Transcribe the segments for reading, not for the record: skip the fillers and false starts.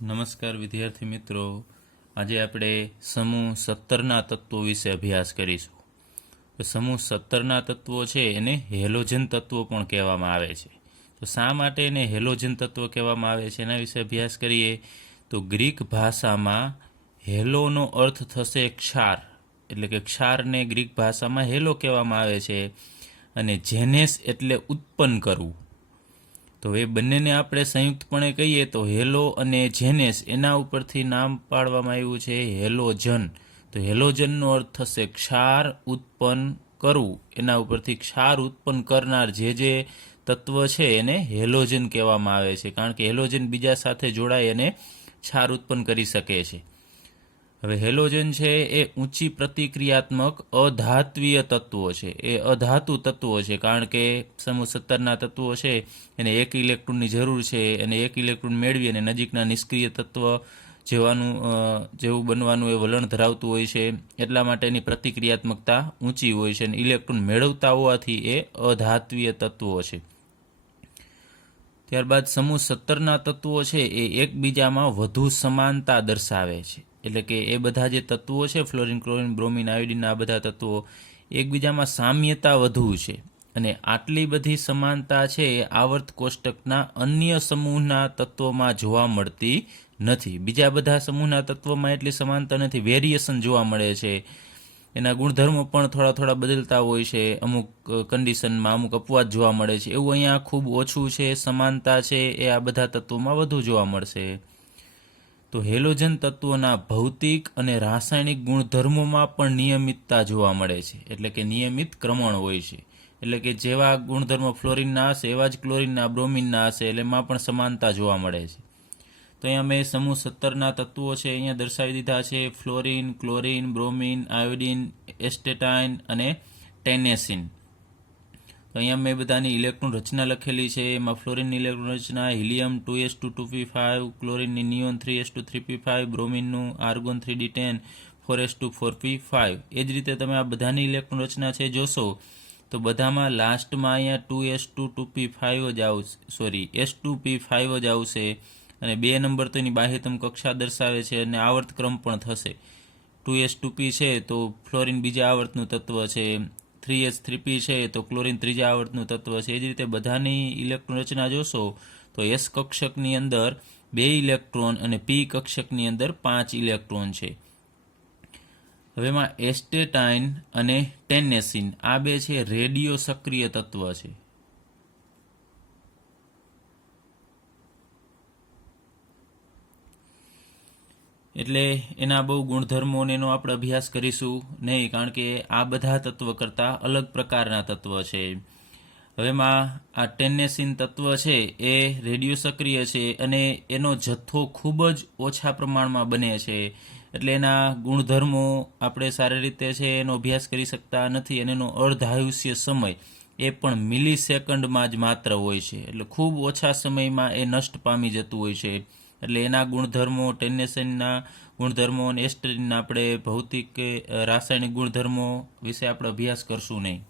નમસ્કાર વિદ્યાર્થી મિત્રો, આજે આપણે સમૂહ 17ના તત્વો વિશે અભ્યાસ કરીશું. તો સમૂહ 17ના તત્વો છે એને હેલોજન તત્વો પણ કહેવામાં આવે છે. તો શા માટે એને હેલોજન તત્વો કહેવામાં આવે છે એના વિશે અભ્યાસ કરીએ. તો ગ્રીક ભાષામાં હેલોનો અર્થ થશે ક્ષાર, એટલે કે ક્ષારને ગ્રીક ભાષામાં હેલો કહેવામાં આવે છે, અને જેનેસ એટલે ઉત્પન્ન કરવું. તો એ બંનેને આપણે સંયુક્તપણે કહીએ તો હેલો અને જેનેસ, એના ઉપરથી નામ પાડવામાં આવ્યું છે હેલોજન. તો હેલોજનનો અર્થ થશે ક્ષાર ઉત્પન્ન કરવું. એના ઉપરથી ક્ષાર ઉત્પન્ન કરનાર જે તત્વ છે એને હેલોજન કહેવામાં આવે છે, કારણ કે હેલોજન બીજા સાથે જોડાય અને ક્ષાર ઉત્પન્ન કરી શકે છે. હવે હેલોજન છે એ ઊંચી પ્રતિક્રિયાત્મક અધાત્વીય તત્વો છે, એ અધાતુ તત્વો છે, કારણ કે સમૂહ 17ના તત્વો છે એને એક ઇલેક્ટ્રોનની જરૂર છે, અને એક ઇલેક્ટ્રોન મેળવી અને નજીકના નિષ્ક્રિય તત્વ જેવું બનવાનું એ વલણ ધરાવતું હોય છે, એટલા માટે એની પ્રતિક્રિયાત્મકતા ઊંચી હોય છે, અને ઇલેક્ટ્રોન મેળવતા હોવાથી એ અધાત્વીય તત્વો છે. ત્યારબાદ સમૂહ 17ના તત્વો છે એ એકબીજામાં વધુ સમાનતા દર્શાવે છે, એટલે કે એ બધા જે તત્વો છે ફ્લોરિન, ક્લોરિન, બ્રોમિન, આયોડિન, આ બધા તત્વો એકબીજામાં સામ્યતા વધુ છે, અને આટલી બધી સમાનતા છે એ આવર્ત કોષ્ટકના અન્ય સમૂહના તત્વોમાં જોવા મળતી નથી. બીજા બધા સમૂહના તત્વોમાં એટલી સમાનતા નથી, વેરિએશન જોવા મળે છે. એના ગુણધર્મો પણ થોડા બદલતા હોય છે, અમુક કન્ડિશનમાં અમુક અપવાદ જોવા મળે છે. એવું અહીંયા ખૂબ ઓછું છે, સમાનતા છે એ આ બધા તત્વોમાં વધુ જોવા મળશે. તો હેલોજન તત્વોના ભૌતિક અને રાસાયણિક ગુણધર્મોમાં પણ નિયમિતતા જોવા મળે છે, એટલે કે નિયમિત ક્રમણ હોય છે. એટલે કે જેવા ગુણધર્મો ફ્લોરિનના હશે એવા જ ક્લોરિનના, બ્રોમિનના હશે, એટલે એમાં પણ સમાનતા જોવા મળે છે. તો અહીંયા મેં સમૂહ 17ના તત્વો છે અહીંયા દર્શાવી દીધા છે: ફ્લોરિન, ક્લોરિન, બ્રોમિન, આયોડિન, એસ્ટેટાઇન અને ટેનેસિન. તો અહીંયા મેં બધાની ઇલેક્ટ્રોન રચના લખેલી છે. એમાં ફ્લોરિનની ઇલેક્ટ્રોન રચના હિલિયમ 2s2 2p5, ક્લોરિનની નિયોન 3s2 3p5, બ્રોમિનનું આર્ગોન 3d10 4s2 4p5. એ જ રીતે તમે આ બધાની ઇલેક્ટ્રોન રચના છે જોશો તો બધામાં લાસ્ટમાં અહીંયા 2s2 2p5 જ આવશે, s2p5 જ આવશે, અને 2 નંબર તો એની બાહ્યતમ કક્ષા દર્શાવે છે, અને આવર્તક્રમ પણ થશે. 2s2p છે તો ફ્લોરિન બીજા આવર્તનું તત્વ છે, 3s3p છે તો ક્લોરિન ત્રીજા આવર્તનું તત્વ છે. એ જ રીતે બધાની ઇલેક્ટ્રોન રચના જોશો તો s કક્ષકની અંદર 2 ઇલેક્ટ્રોન અને p કક્ષકની અંદર 5 ઇલેક્ટ્રોન છે. હવે એમાં એસ્ટેટાઇન અને ટેનેસિન આ બે છે રેડિયો સક્રિય તત્વ છે. એટલે એના બહુ ગુણધર્મો અને એનો આપણે અભ્યાસ કરીશું નહીં, કારણ કે આ બધા તત્વ કરતાં અલગ પ્રકારના તત્વ છે. હવેમાં આ ટેનેસિન તત્વ છે એ રેડિયો સક્રિય છે, અને એનો જથ્થો ખૂબ જ ઓછા પ્રમાણમાં બને છે, એટલે એના ગુણધર્મો આપણે સારી રીતે છે એનો અભ્યાસ કરી શકતા નથી, અને એનો અર્ધાયુષ્ય સમય એ પણ મિલી સેકન્ડમાં જ માત્ર હોય છે, એટલે ખૂબ ઓછા સમયમાં એ નષ્ટ પામી જતું હોય છે. એટલે એના ગુણધર્મો, ટેનેસિનના ગુણધર્મો અને એસ્ટેટિનના આપણે ભૌતિક કે રાસાયણિક ગુણધર્મો વિશે આપણે અભ્યાસ કરશું નહીં.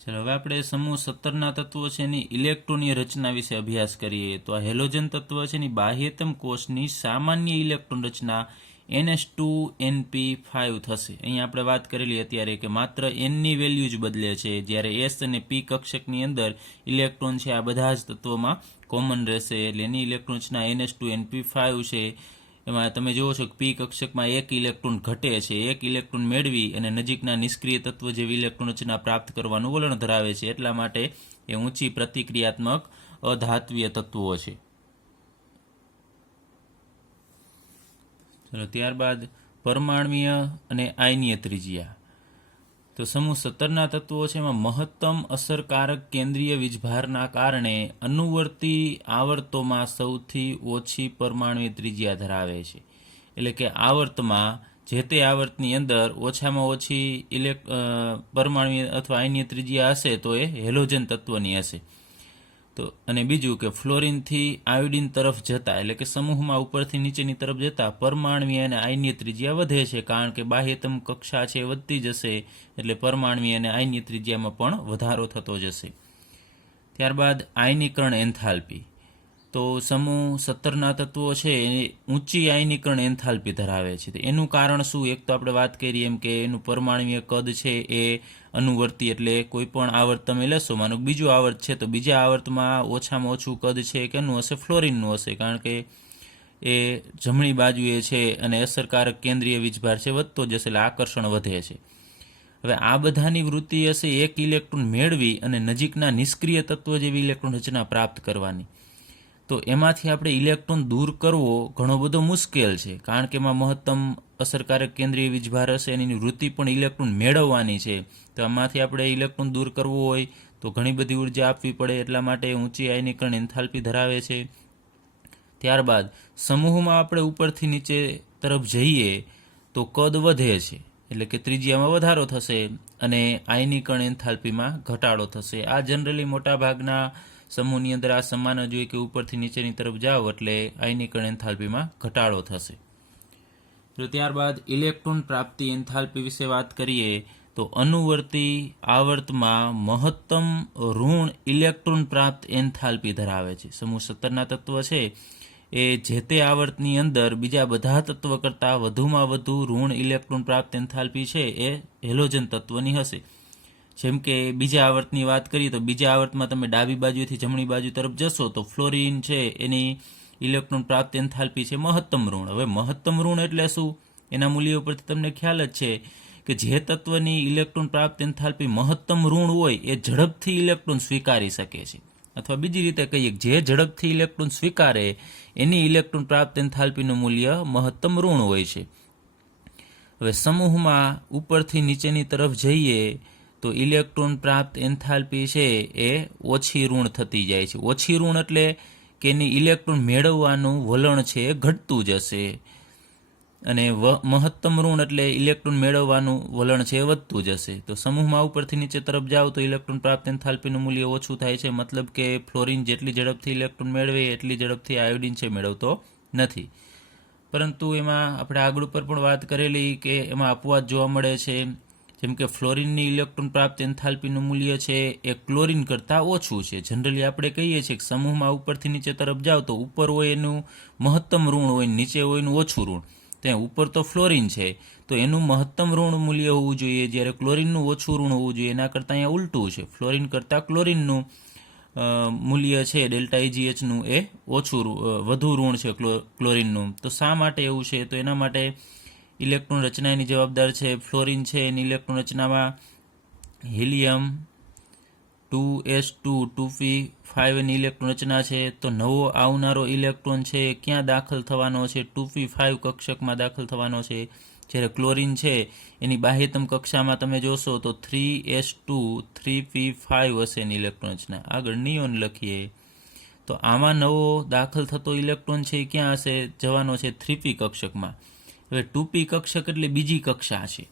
ચાલો હવે આપણે સમૂહ 17ના તત્વો છે એની ઇલેક્ટ્રોનની રચના વિશે અભ્યાસ કરીએ. તો આ હેલોજન તત્વ છે એની બાહ્યતમ કોષની સામાન્ય ઇલેક્ટ્રોન રચના ns2np5 થશે. અહીંયા આપણે વાત કરેલી અત્યારે કે માત્ર nની વેલ્યુ જ બદલે છે, જ્યારે s અને p કક્ષકની અંદર ઇલેક્ટ્રોન છે આ બધા જ તત્વોમાં કોમન રહેશે, એટલે એની ઇલેક્ટ્રોન રચના ns2np5 છે. એમાં તમે જુઓ છો કે p કક્ષકમાં એક ઇલેક્ટ્રોન ઘટે છે, એક ઇલેક્ટ્રોન મેળવી અને નજીકના નિષ્ક્રિય તત્વ જેવી ઇલેક્ટ્રોન રચના પ્રાપ્ત કરવાનું વલણ ધરાવે છે, એટલા માટે એ ઊંચી પ્રતિક્રિયાત્મક અધાત્વીય તત્વો છે. ચલો ત્યારબાદ પરમાણ્વીય અને આયનીય ત્રિજ્યા. તો સમૂહ 17ના તત્વો છે એમાં મહત્તમ અસરકારક કેન્દ્રીય વીજભારના કારણે અનુવર્તી આવર્તોમાં સૌથી ઓછી પરમાણ્વીય ત્રિજ્યા ધરાવે છે, એટલે કે આવર્તમાં જે તે આવર્તની અંદર ઓછામાં ઓછી પરમાણ્વીય અથવા આયનીય ત્રિજ્યા હશે તો એ હેલોજન તત્વની હશે. તો અને બીજું કે ફ્લોરિનથી આયોડિન તરફ જતા, એટલે કે સમૂહમાં ઉપરથી નીચેની તરફ જતા પરમાણ્વીય અને આયનીય ત્રિજ્યા વધે છે, કારણ કે બાહ્યતમ કક્ષા છે વધતી જશે, એટલે પરમાણ્વીય અને આયનીય ત્રિજ્યામાં પણ વધારો થતો જશે. ત્યારબાદ આયનીકરણ એન્થાલ્પી. તો સમૂહ 17ના તત્વો છે એ ઊંચી આયનીકરણ એન્થાલ્પી ધરાવે છે. તો એનું કારણ શું? એક તો આપણે વાત કરી એમ કે એનું પરમાણુય કદ છે એ અનુવર્તી, એટલે કોઈ પણ આવર્ત તમે લેશો, માનો બીજું આવર્ત છે તો બીજા આવર્તમાં ઓછામાં ઓછું કદ છે કેનું હશે? ફ્લોરિનનું હશે, કારણ કે એ જમણી બાજુએ છે અને અસરકારક કેન્દ્રીય વીજભાર છે વધતો જશે, એટલે આકર્ષણ વધે છે. હવે આ બધાની વૃત્તિ હશે એક ઇલેક્ટ્રોન મેળવી અને નજીકના નિષ્ક્રિય તત્વ જેવી ઇલેક્ટ્રોન રચના પ્રાપ્ત કરવાની. તો એમાંથી આપણે ઇલેક્ટ્રોન દૂર કરવો ઘણો બધો મુશ્કેલ છે, કારણ કે એમાં મહત્તમ અસરકારક કેન્દ્રીય વીજભાર હશે, એની વૃત્તિ પણ ઇલેક્ટ્રોન મેળવવાની છે. તો આમાંથી આપણે ઇલેક્ટ્રોન દૂર કરવો હોય તો ઘણી બધી ઉર્જા આપવી પડે, એટલા માટે ઊંચી આયનીકરણ એન્થાલ્પી ધરાવે છે. ત્યારબાદ સમૂહમાં આપણે ઉપરથી નીચે તરફ જઈએ તો કદ વધે છે, એટલે કે ત્રિજ્યામાં વધારો થશે અને આયનીકરણ એન્થાલ્પીમાં ઘટાડો થશે. આ જનરલી મોટાભાગના સમૂહની અંદર આ સમાન જ હોય કે ઉપરથી નીચેની તરફ જાઓ એટલે આયનીકરણ એન્થાલ્પીમાં ઘટાડો થશે. તો ત્યારબાદ ઇલેક્ટ્રોન પ્રાપ્તિ એન્થાલ્પી વિશે વાત કરીએ તો અનુવર્તી આવર્તમાં મહત્તમ ઋણ ઇલેક્ટ્રોન પ્રાપ્ત એન્થાલ્પી ધરાવે છે. સમૂહ 17ના તત્વ છે એ જે તે આવર્તની અંદર બીજા બધા તત્વ કરતાં વધુમાં વધુ ઋણ ઇલેક્ટ્રોન પ્રાપ્ત એન્થાલ્પી છે એ હેલોજન તત્વની હશે. જેમ કે બીજા આવર્તની વાત કરીએ તો બીજા આવર્તમાં તમે ડાબી બાજુથી જમણી બાજુ તરફ જશો તો ફ્લોરિન છે એની ઇલેક્ટ્રોન પ્રાપ્ત એન્થાલ્પી છે મહત્તમ ઋણ. હવે મહત્તમ ઋણ એટલે શું? એના મૂલ્ય ઉપરથી તમને ખ્યાલ જ છે કે જે તત્વની ઇલેક્ટ્રોન પ્રાપ્ત એન્થાલ્પી મહત્તમ ઋણ હોય એ ઝડપથી ઇલેક્ટ્રોન સ્વીકારી શકે છે, અથવા બીજી રીતે કહીએ જે ઝડપથી ઇલેક્ટ્રોન સ્વીકારે એની ઇલેક્ટ્રોન પ્રાપ્ત એન્થાલ્પીનું મૂલ્ય મહત્તમ ઋણ હોય છે. હવે સમૂહમાં ઉપરથી નીચેની તરફ જઈએ તો ઇલેક્ટ્રોન પ્રાપ્ત એન્થાલ્પી છે એ ઓછી ઋણ થતી જાય છે. ઓછી ઋણ એટલે કે એની ઇલેક્ટ્રોન મેળવવાનું વલણ છે એ ઘટતું જશે, અને મહત્તમ ઋણ એટલે ઇલેક્ટ્રોન મેળવવાનું વલણ છે એ વધતું જશે. તો સમૂહમાં ઉપરથી નીચે તરફ જાઓ તો ઇલેક્ટ્રોન પ્રાપ્ત એન્થાલ્પીનું મૂલ્ય ઓછું થાય છે, મતલબ કે ફ્લોરિન જેટલી ઝડપથી ઇલેક્ટ્રોન મેળવે એટલી ઝડપથી આયોડિન છે મેળવતો નથી. પરંતુ એમાં આપણે આગળ ઉપર પણ વાત કરેલી કે એમાં અપવાદ જોવા મળે છે. જેમ કે ફ્લોરિનની ઇલેક્ટ્રોન પ્રાપ્ત એન્થાલ્પીનું મૂલ્ય છે એ ક્લોરિન કરતાં ઓછું છે. જનરલી આપણે કહીએ છીએ કે સમૂહમાં ઉપરથી નીચે તરફ જાઓ તો ઉપર હોય એનું મહત્તમ ઋણ હોય, નીચે હોય એનું ઓછું ઋણ. ત્યાં ઉપર તો ફ્લોરિન છે તો એનું મહત્તમ ઋણ મૂલ્ય હોવું જોઈએ, જ્યારે ક્લોરિનનું ઓછું ઋણ હોવું જોઈએ. એના કરતાં અહીંયા ઉલટું છે, ફ્લોરિન કરતાં ક્લોરિનનું મૂલ્ય છે ડેલ્ટા EgHનું એ ઓછું વધુ ઋણ છે ક્લોરિનનું. તો શા માટે એવું છે? તો એના માટે ઇલેક્ટ્રોન રચના એની જવાબદાર છે. ફ્લોરિન છે એની ઇલેક્ટ્રોન રચનામાં હિલિયમ 2s2 2p5 એની ઇલેક્ટ્રોન રચના છે. તો નવો આવનારો ઇલેક્ટ્રોન છે ક્યાં દાખલ થવાનો છે? 2p5 કક્ષકમાં દાખલ થવાનો છે. જ્યારે ક્લોરિન છે એની બાહ્યતમ કક્ષામાં તમે જોશો તો 3s2 3p5 હશે એની ઇલેક્ટ્રોન રચના. આગળ નિયોન લખીએ તો આમાં નવો દાખલ થતો ઇલેક્ટ્રોન છે એ ક્યાં હશે? જવાનો છે 3p કક્ષકમાં. હવે 2p કક્ષક એટલે બીજી કક્ષા છે.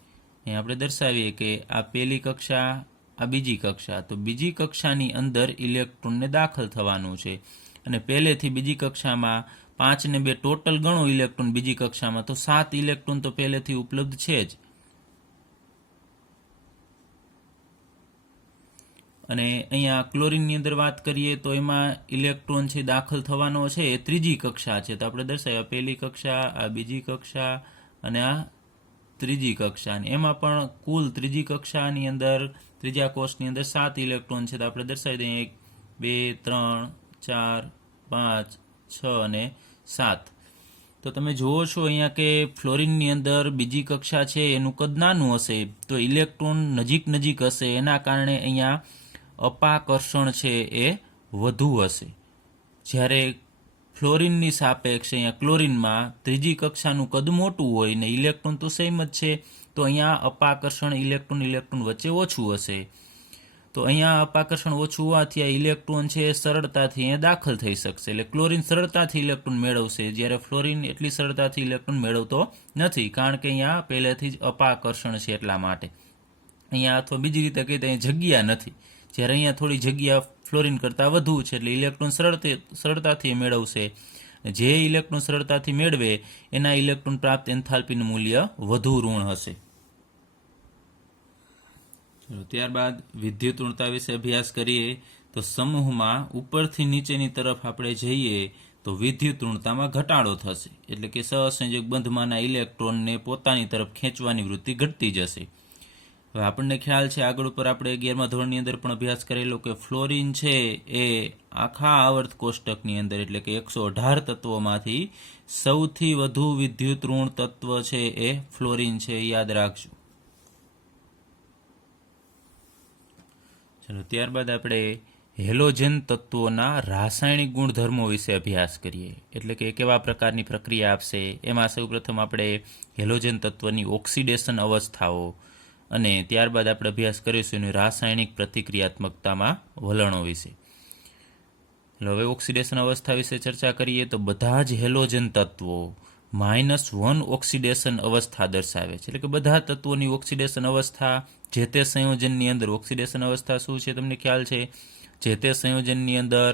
અહીં આપણે દર્શાવીએ કે આ પહેલી કક્ષા, આ બીજી કક્ષા. તો બીજી કક્ષાની અંદર ઇલેક્ટ્રોનને દાખલ થવાનું છે, અને પહેલેથી બીજી કક્ષામાં 5 ને 2 ટોટલ ગણો ઇલેક્ટ્રોન બીજી કક્ષામાં તો 7 ઇલેક્ટ્રોન તો પહેલેથી ઉપલબ્ધ છે જ. અને અહીંયા ક્લોરિનની અંદર વાત કરીએ તો એમાં ઇલેક્ટ્રોન છે દાખલ થવાનો છે એ ત્રીજી કક્ષા છે. તો આપણે દર્શાવ્યા પહેલી કક્ષા, આ બીજી કક્ષા અને આ ત્રીજી કક્ષા. એમાં પણ કુલ ત્રીજી કક્ષાની અંદર ત્રીજા કોષની અંદર 7 ઇલેક્ટ્રોન છે. તો આપણે દર્શાવી દઈએ 1 2 3 4 5 6 અને 7. તો તમે જુઓ છો અહીંયા કે ફ્લોરિનની અંદર બીજી કક્ષા છે એનું કદ નાનું હશે, તો ઇલેક્ટ્રોન નજીક હશે, એના કારણે અહીંયા અપાકર્ષણ છે એ વધુ હશે. જ્યારે ફ્લોરિનની સાપેક્ષે અહીંયા ક્લોરિનમાં ત્રીજી કક્ષાનું કદ મોટું હોય ને ઇલેક્ટ્રોન તો સેમ જ છે, તો અહીંયા અપાકર્ષણ ઇલેક્ટ્રોન વચ્ચે ઓછું હશે. તો અહીંયા અપાકર્ષણ ઓછું હોવાથી આ ઇલેક્ટ્રોન છે એ સરળતાથી અહીંયા દાખલ થઈ શકશે. એટલે ક્લોરિન સરળતાથી ઇલેક્ટ્રોન મેળવશે, જ્યારે ફ્લોરિન એટલી સરળતાથી ઇલેક્ટ્રોન મેળવતો નથી, કારણ કે અહીંયા પહેલેથી જ અપાકર્ષણ છે એટલા માટે. અહીંયા અથવા બીજી રીતે કહીએ તો અહીંયા જગ્યા નથી, જ્યારે અહીંયા થોડી જગ્યા ફ્લોરિન કરતાં વધુ છે, એટલે ઇલેક્ટ્રોન સરળતાથી મેળવશે. જે ઇલેક્ટ્રોન સરળતાથી મેળવે એના ઇલેક્ટ્રોન પ્રાપ્ત એન્થાલ્પીનું મૂલ્ય વધુ ઋણ હશે. ત્યારબાદ વિદ્યુત ઋણતા વિશે અભ્યાસ કરીએ તો સમૂહમાં ઉપરથી નીચેની તરફ આપણે જઈએ તો વિદ્યુત ઋણતામાં ઘટાડો થશે, એટલે કે સહસંયોજક બંધમાંના ઇલેક્ટ્રોનને પોતાની તરફ ખેંચવાની વૃત્તિ ઘટતી જશે. હવે આપણને ખ્યાલ છે આગળ ઉપર આપણે 11મા ધોરણની અંદર પણ અભ્યાસ કરેલો કે ફ્લોરિન છે એ આખા આવર્ત કોષ્ટકની અંદર એટલે કે 118 તત્વોમાંથી સૌથી વધુ વિદ્યુત ઋણ તત્વ છે એ ફ્લોરિન છે, યાદ રાખજો. ચલો ત્યારબાદ આપણે હેલોજન તત્વોના રાસાયણિક ગુણધર્મો વિશે અભ્યાસ કરીએ, એટલે કે કેવા પ્રકારની પ્રક્રિયા આપશે. એમાં સૌપ્રથમ આપણે હેલોજન તત્વની ઓક્સિડેશન અવસ્થાઓ અને ત્યારબાદ આપણે અભ્યાસ કરીશું એની રાસાયણિક પ્રતિક્રિયાત્મકતામાં વલણો વિશે. હવે ઓક્સિડેશન અવસ્થા વિશે ચર્ચા કરીએ તો બધા જ હેલોજન તત્વો -1 ઓક્સિડેશન અવસ્થા દર્શાવે છે, એટલે કે બધા તત્વોની ઓક્સિડેશન અવસ્થા જે તે સંયોજનની અંદર. ઓક્સિડેશન અવસ્થા શું છે તમને ખ્યાલ છે? જે તે સંયોજનની અંદર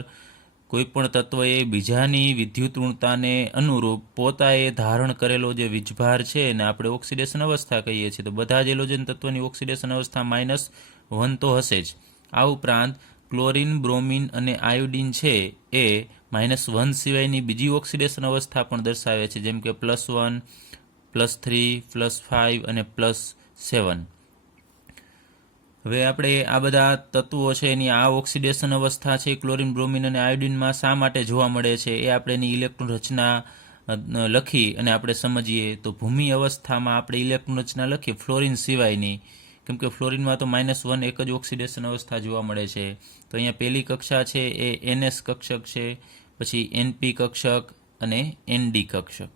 કોઈ પણ તત્વએ બીજાની વિદ્યુત ઋણતાને અનુરૂપ પોતાએ ધારણ કરેલો જે વીજભાર છે એને આપણે ઓક્સિડેશન અવસ્થા કહીએ છીએ. તો બધા જ હેલોજન તત્વોની ઓક્સિડેશન અવસ્થા -1 તો હશે જ. આ ઉપરાંત ક્લોરિન, બ્રોમિન અને આયોડિન છે એ -1 સિવાયની બીજી ઓક્સિડેશન અવસ્થા પણ દર્શાવે છે, જેમ કે +1, +3, +5 અને +7. હવે આપણે આ બધા તત્વો છે એની આ ઓક્સિડેશન અવસ્થા છે ક્લોરિન, બ્રોમિન અને આયોડિનમાં શા માટે જોવા મળે છે એ આપણે એની ઇલેક્ટ્રોન રચના લખી અને આપણે સમજીએ. તો ભૂમિ અવસ્થામાં આપણે ઇલેક્ટ્રોન રચના લખીએ ફ્લોરિન સિવાયની, કેમ કે ફ્લોરિનમાં તો -1 એક જ ઓક્સિડેશન અવસ્થા જોવા મળે છે. તો અહીંયા પહેલી કક્ષા છે એ NS કક્ષક છે, પછી NP કક્ષક અને ND કક્ષક.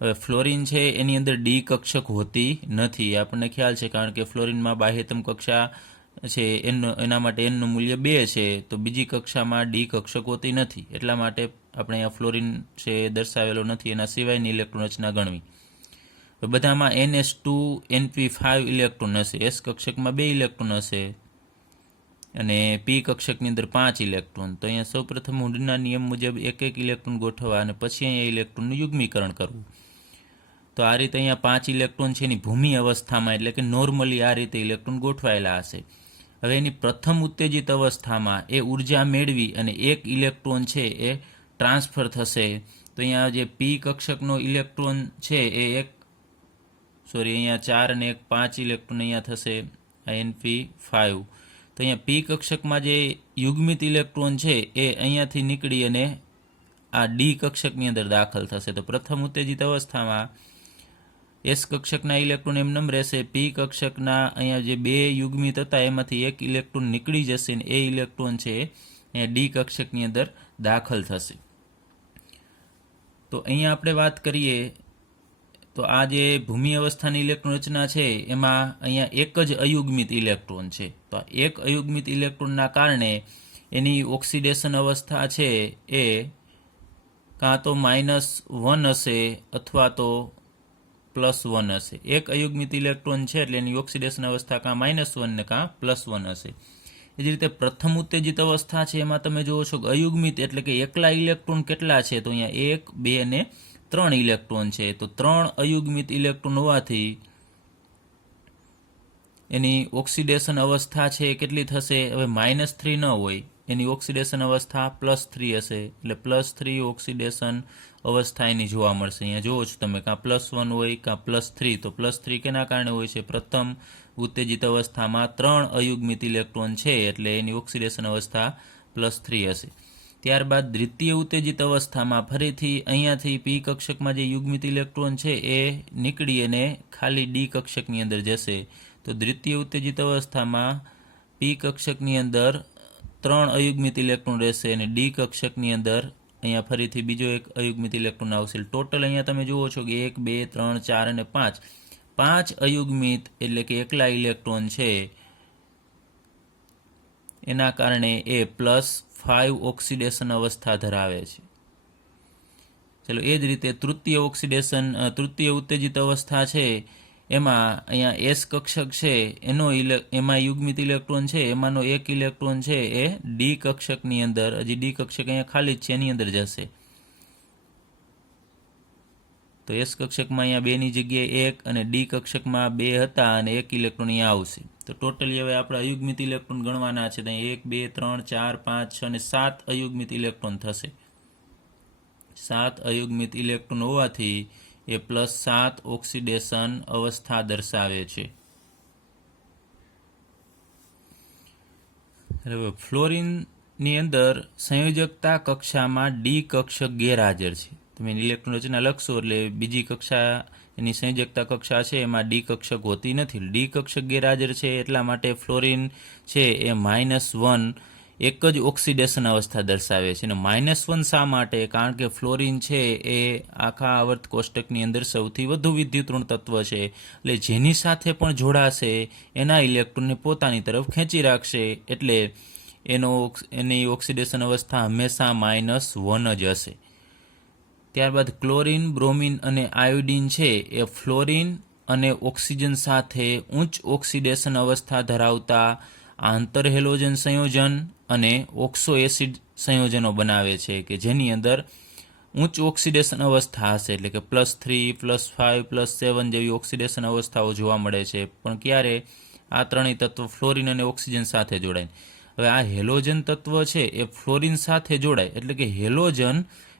હવે ફ્લોરિન છે એની અંદર ડી કક્ષક હોતી નથી, આપણને ખ્યાલ છે, કારણ કે ફ્લોરિનમાં બાહ્યતમ કક્ષા છે એના માટે એનનું મૂલ્ય 2 છે, તો બીજી કક્ષામાં ડી કક્ષક હોતી નથી. એટલા માટે આપણે અહીંયા ફ્લોરિન છે દર્શાવેલો નથી, એના સિવાયની ઇલેક્ટ્રોન રચના ગણવી. બધામાં NS2 NP5 ઇલેક્ટ્રોન હશે, S કક્ષકમાં 2 ઇલેક્ટ્રોન હશે અને P કક્ષકની અંદર 5 ઇલેક્ટ્રોન. તો અહીંયા સૌપ્રથમ હુડના નિયમ મુજબ એક ઇલેક્ટ્રોન ગોઠવવા અને પછી અહીંયા ઇલેક્ટ્રોનનું યુગ્મીકરણ કરવું. તો આ રીતે અહીંયા 5 ઇલેક્ટ્રોન છે એની ભૂમિ અવસ્થામાં, એટલે કે નોર્મલી આ રીતે ઇલેક્ટ્રોન ગોઠવાયેલા હશે. હવે એની પ્રથમ ઉત્તેજિત અવસ્થામાં એ ઉર્જા મેળવી અને એક ઇલેક્ટ્રોન છે એ ટ્રાન્સફર થશે. તો અહીંયા જે P કક્ષકનો ઇલેક્ટ્રોન છે એ અહીંયા 4 અને 1 5 ઇલેક્ટ્રોન અહીંયા થશે, NP5. તો અહીંયા P કક્ષકમાં જે યુગ્મિત ઇલેક્ટ્રોન છે એ અહીંયાથી નીકળી અને આ ડી કક્ષકની અંદર દાખલ થશે. તો પ્રથમ ઉત્તેજિત અવસ્થામાં S કક્ષકના ઇલેક્ટ્રોન એમનેમ રહેશે, P કક્ષકના અહીંયા જે 2 યુગ્મિત હતા એમાંથી એક ઇલેક્ટ્રોન નીકળી જશે અને એ ઇલેક્ટ્રોન છે અહીંયા ડી કક્ષકની અંદર દાખલ થશે. તો અહીંયા આપણે વાત કરીએ તો આ જે ભૂમિ અવસ્થાની ઇલેક્ટ્રોન રચના છે એમાં અહીંયા એક જ અયુગ્મિત ઇલેક્ટ્રોન છે. તો એક અયુગ્મિત ઇલેક્ટ્રોનના કારણે એની ઓક્સિડેશન અવસ્થા છે એ કાં તો -1 હશે અથવા તો +1 હશે. એક અયુગ્મિત ઇલેક્ટ્રોન છે એટલે એની ઓક્સિડેશન અવસ્થા કાં -1 ને કાં +1 હશે. એ જ રીતે પ્રથમ ઉત્તેજિત અવસ્થા છે એમાં તમે જોવો છો કે અયુગ્મિત એટલે કે એકલા ઇલેક્ટ્રોન કેટલા છે? તો અહીંયા 1, 2 અને 3 ઇલેક્ટ્રોન છે. તો 3 અયુગ્મિત ઇલેક્ટ્રોન હોવાથી એની ઓક્સિડેશન અવસ્થા છે કેટલી થશે? હવે -3 ન હોય, એની ઓક્સિડેશન અવસ્થા +3 હશે, એટલે +3 ઓક્સિડેશન અવસ્થા એની જોવા મળશે. અહીંયા જોવો છો તમે, કાં +1 હોય કાં +3. તો +3 કેના કારણે હોય છે? પ્રથમ ઉત્તેજિત અવસ્થામાં 3 અયુગ્મિત ઇલેક્ટ્રોન છે એટલે એની ઓક્સિડેશન અવસ્થા +3 હશે. ત્યારબાદ દ્વિતીય ઉત્તેજિત અવસ્થામાં ફરીથી અહીંયાથી P કક્ષકમાં જે યુગ્મિત ઇલેક્ટ્રોન છે એ નીકળી અને ખાલી ડી કક્ષકની અંદર જશે. તો દ્વિતીય ઉત્તેજિત અવસ્થામાં P કક્ષકની અંદર 3 અયુગ્મિત ઇલેક્ટ્રોન રહેશે અને ડી કક્ષકની અંદર અહીંયા ફરીથી બીજો એક અયુગ્મિત ઇલેક્ટ્રોન આવશે. ટોટલ અહીંયા તમે જુઓ છો કે 1, 2, 3, 4 અને 5 અયુગ્મિત એટલે કે એકલા ઇલેક્ટ્રોન છે એના કારણે એ +5 ઓક્સિડેશન અવસ્થા ધરાવે છે. ચલો એ જ રીતે તૃતીય ઉત્તેજિત અવસ્થા છે એમાં અહીંયા S કક્ષક છે એમાં યુગ્મિત ઇલેક્ટ્રોન છે, એમાંનો એક ઇલેક્ટ્રોન છે એ ડી કક્ષકની અંદર, હજી ડી કક્ષક અહીંયા ખાલી જ છે એની અંદર જશે. તો S કક્ષકમાં અહીંયા 2ની જગ્યાએ 1 અને ડી કક્ષકમાં 2 હતા અને એક ઇલેક્ટ્રોન અહીંયા આવશે. તો ટોટલી હવે આપણે અયુગ્મિત ઇલેક્ટ્રોન ગણવાના છે. ત્યાં 1 2 3 4 5 6 અને 7 અયુગ્મિત ઇલેક્ટ્રોન થશે. 7 અયુગ્મિત ઇલેક્ટ્રોન હોવાથી એ +7 ઓક્સિડેશન અવસ્થા દર્શાવે છે. હવે ફ્લોરિનની અંદર સંયોજકતા કક્ષામાં ડી કક્ષક ગેરહાજર છે. તમે ઇલેક્ટ્રોન રચના લખશો એટલે બીજી કક્ષા એની સંયોજકતા કક્ષા છે એમાં ડી કક્ષક હોતી નથી. ડી કક્ષક ગેરહાજર છે એટલા માટે ફ્લોરિન છે એ -1 એક જ ઓક્સિડેશન અવસ્થા દર્શાવે છે. અને -1 શા માટે? કારણ કે ફ્લોરિન છે એ આખા આવર્ત કોષ્ટકની અંદર સૌથી વધુ વિદ્યુતઋણ તત્વ છે. એટલે જેની સાથે પણ જોડાશે એના ઇલેક્ટ્રોનને પોતાની તરફ ખેંચી રાખશે. એટલે એની ઓક્સિડેશન અવસ્થા હંમેશા -1 જ હશે. ત્યારબાદ ક્લોરિન, બ્રોમિન અને આયોડિન છે એ ફ્લોરિન અને ઓક્સિજન સાથે ઉચ્ચ ઓક્સિડેશન અવસ્થા ધરાવતા આંતર હેલોજન સંયોજન અને ઓક્સો એસિડ સંયોજનો બનાવે છે કે જેની અંદર ઉચ્ચ ઓક્સિડેશન અવસ્થા હશે. એટલે કે +3, +5, +7 જેવી ઓક્સિડેશન અવસ્થાઓ જોવા મળે છે. પણ ક્યારે? આ ત્રણેય તત્વો ફ્લોરિન અને ઓક્સિજન સાથે જોડાય. હવે આ હેલોજન તત્વ છે એ ફ્લોરિન સાથે જોડાય એટલે કે હેલોજન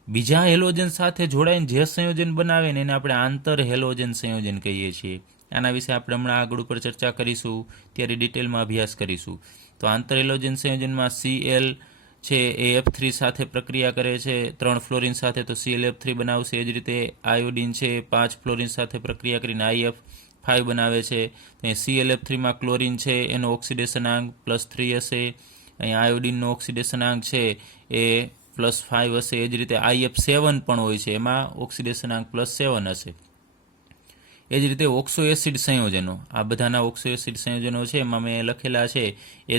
બીજા હેલોજન સાથે જોડાઈને જે સંયોજન બનાવે ને એને આપણે આંતર હેલોજન સંયોજન કહીએ છીએ. આના વિશે આપણે હમણાં આગળ ઉપર ચર્ચા કરીશું ત્યારે ડિટેલમાં અભ્યાસ કરીશું. તો આંતર હેલોજન સંયોજનમાં Cl છે એ F3 સાથે પ્રક્રિયા કરે છે 3 ફ્લોરિન સાથે, તો ClF3 બનાવશે. એ જ રીતે આયોડિન છે 5 ફ્લોરિન સાથે પ્રક્રિયા કરીને IF5 બનાવે છે. ClF3માં ક્લોરિન છે એનો ઓક્સિડેશનાંક +3 હશે. અહીંયા આયોડિનનો ઓક્સિડેશનાંક છે એ +5 હશે. એ જ રીતે IF7 પણ હોય છે એમાં ઓક્સિડેશનાંક +7 હશે. એ જ રીતે ઓક્સો એસિડ સંયોજનો, આ બધાના ઓક્સો એસિડ સંયોજનો છે એમાં મેં લખેલા છે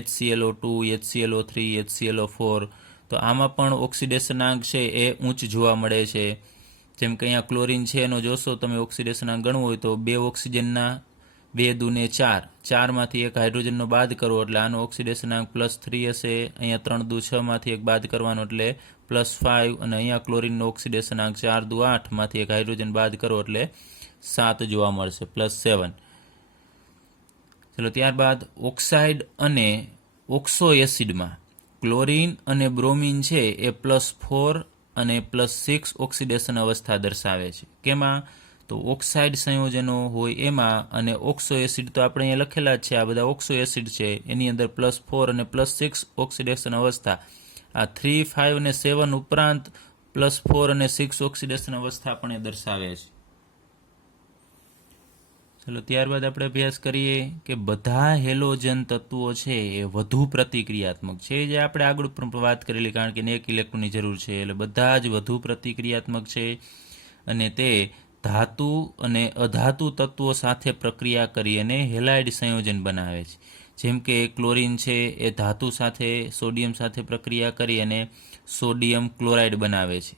HClO2, HClO3, HClO4. તો આમાં પણ ઓક્સિડેશનાંક છે એ ઊંચ જોવા મળે છે. જેમ કે અહીંયા ક્લોરિન છે એનો જોશો તમે ઓક્સિડેશનાંક ગણવો હોય તો 2 ઓક્સિજનના 2 દૂને 4, 4માંથી એક હાઇડ્રોજનનો બાદ કરો એટલે આનો ઓક્સિડેશનાંક +3 હશે. અહીંયા 3 દુ 6માંથી એક બાદ કરવાનો એટલે +5 અને અહીંયા ક્લોરિનનો ઓક્સિડેશનાંક 4 દુ 8માંથી એક હાઇડ્રોજન બાદ કરો એટલે 7 જોવા મળશે, +7. ચલો ત્યારબાદ ઓક્સાઇડ અને ઓક્સો એસિડમાં ક્લોરિન અને બ્રોમિન છે એ +4 અને +6 ઓક્સિડેશન અવસ્થા દર્શાવે છે. કેમાં? તો ઓક્સાઇડ સંયોજનો હોય એમાં. અને ઓક્સો એસિડ તો આપણે અહીંયા લખેલા જ છે, આ બધા ઓક્સો એસિડ છે એની અંદર +4 અને +6 ઓક્સિડેશન અવસ્થા. આ 3, 5 અને 7 ઉપરાંત +4 અને 6 ઓક્સિડેશન અવસ્થા પણ એ દર્શાવે છે. ચલો ત્યારબાદ આપણે અભ્યાસ કરીએ કે બધા હેલોજન તત્વો છે એ વધુ પ્રતિક્રિયાત્મક છે, જે આપણે આગળ પણ વાત કરેલી. કારણ કે એક ઇલેક્ટ્રોનની જરૂર છે એટલે બધા જ વધુ પ્રતિક્રિયાત્મક છે અને તે ધાતુ અને અધાતુ તત્વો સાથે પ્રક્રિયા કરી અને હેલાઇડ સંયોજન બનાવે છે. જેમ કે ક્લોરિન છે એ ધાતુ સાથે સોડિયમ સાથે પ્રક્રિયા કરી અને સોડિયમ ક્લોરાઇડ બનાવે છે.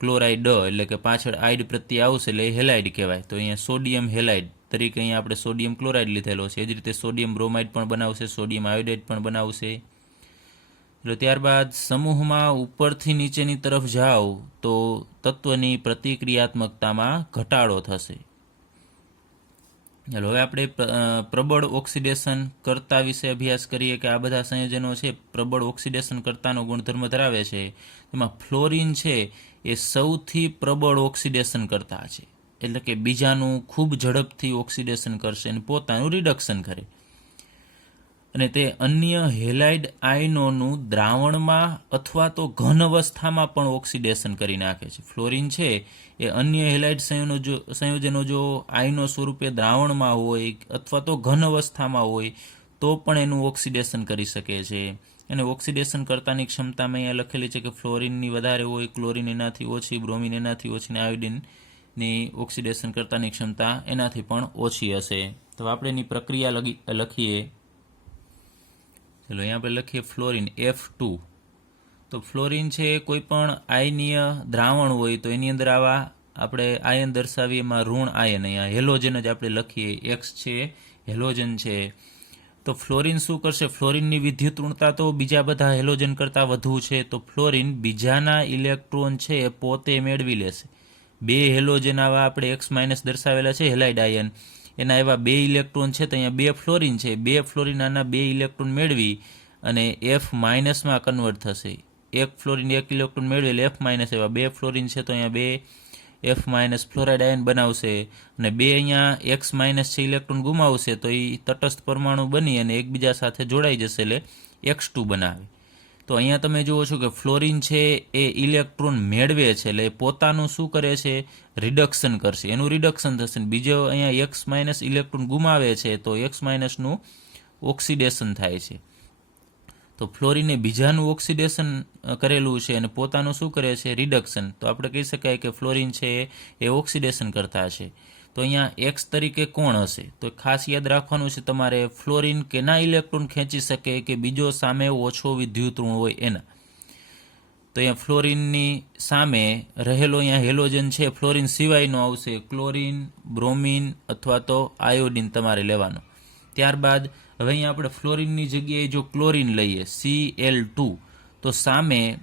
ક્લોરાઇડ એટલે કે પાછળ આઇડ પ્રત્યે આવશે એટલે હેલાઇડ કહેવાય. તો અહીંયા સોડિયમ હેલાઇડ તરીકે અહીંયા આપણે સોડિયમ ક્લોરાઇડ લીધેલો છે. એ જ રીતે સોડિયમ બ્રોમાઇડ પણ બનાવશે, સોડિયમ આયોડાઇડ પણ બનાવશે. એટલે ત્યારબાદ સમૂહમાં ઉપરથી નીચેની તરફ જાઓ તો તત્વની પ્રતિક્રિયાત્મકતામાં ઘટાડો થશે. ચાલો હવે આપણે પ્રબળ ઓક્સિડેશન કર્તા વિશે અભ્યાસ કરીએ કે આ બધા સંયોજનો છે પ્રબળ ઓક્સિડેશન કર્તાનો ગુણધર્મ ધરાવે છે. એમાં ફ્લોરિન છે એ સૌથી પ્રબળ ઓક્સિડેશન કરતા છે. એટલે કે બીજાનું ખૂબ ઝડપથી ઓક્સિડેશન કરશે અને પોતાનું રિડક્શન કરે. અને તે અન્ય હેલાઇડ આયનોનું દ્રાવણમાં અથવા તો ઘન અવસ્થામાં પણ ઓક્સિડેશન કરી નાખે છે. ફ્લોરિન છે એ અન્ય હેલાઇડ સંયોજનો જો આયનો સ્વરૂપે દ્રાવણમાં હોય અથવા તો ઘન અવસ્થામાં હોય તો પણ એનું ઓક્સિડેશન કરી શકે છે. અને ઓક્સિડેશન કરતાની ક્ષમતા મેં અહીંયા લખેલી છે કે ફ્લોરિનની વધારે હોય, ક્લોરિન એનાથી ઓછી, બ્રોમિન એનાથી ઓછી, અને આયોડિનની ઓક્સિડેશન કરતાની ક્ષમતા એનાથી પણ ઓછી હશે. તો આપણે એની પ્રક્રિયા લખીએ. ચલો અહીંયા આપણે લખીએ ફ્લોરિન F2. તો ફ્લોરિન છે કોઈ પણ આયનીય દ્રાવણ હોય તો એની અંદર આવા આપણે આયન દર્શાવીએ એમાં ઋણ આયન, અહીંયા હેલોજન જ આપણે લખીએ, X છે હેલોજન છે. તો ફ્લોરિન શું કરશે? ફ્લોરિનની વિદ્યુતઋણતા તો બીજા બધા હેલોજન કરતાં વધુ છે. તો ફ્લોરિન બીજાના ઇલેક્ટ્રોન છે એ પોતે મેળવી લેશે. 2 હેલોજન આવા આપણે X- દર્શાવેલા છે હેલાઇડ આયન, એના એવા 2 ઇલેક્ટ્રોન છે, તો અહીંયા 2 ફ્લોરિન છે, 2 ફ્લોરિન આના 2 ઇલેક્ટ્રોન મેળવી અને F માઇનસમાં કન્વર્ટ થશે. 1 ફ્લોરિન 1 ઇલેક્ટ્રોન મેળવી એટલે F માઇનસ, એવા 2 ફ્લોરિન છે તો અહીંયા 2 F માઇનસ ફ્લોરાઇડ આયન બનાવશે અને 2 અહીંયા X માઇનસ છે ઇલેક્ટ્રોન ગુમાવશે તો એ તટસ્થ પરમાણુ બની અને એકબીજા સાથે જોડાઈ જશે એટલે X2 બનાવે. તો અહીંયા તમે જુઓ છો કે ફ્લોરિન છે એ ઇલેક્ટ્રોન મેળવે છે એટલે પોતાનું શું કરે છે, રિડક્શન કરશે, એનું રિડક્શન થશે. બીજો અહીંયા X માઇનસ ઇલેક્ટ્રોન ગુમાવે છે તો X માઇનસનું ઓક્સિડેશન થાય છે. તો ફ્લોરિને બીજાનું ઓક્સિડેશન કરેલું છે અને પોતાનું શું કરે છે, રિડક્શન. તો આપણે કહી શકાય કે ફ્લોરિન છે એ ઓક્સિડેશન કરતા છે. તો અહીંયા X તરીકે કોણ હશે, તો ખાસ યાદ રાખવાનું છે તમારે, ફ્લોરિન કેના ઇલેક્ટ્રોન ખેંચી શકે કે બીજો સામે ઓછો વિદ્યુત ઋણ હોય એના. તો અહીંયા ફ્લોરિનની સામે રહેલો અહીંયા હેલોજન છે ફ્લોરિન સિવાયનો આવશે, ક્લોરિન, બ્રોમિન અથવા તો આયોડિન તમારે લેવાનો. ત્યારબાદ હવે અહીંયા આપણે ફ્લોરિનની જગ્યાએ જો ક્લોરિન લઈએ Cl2 તો સામે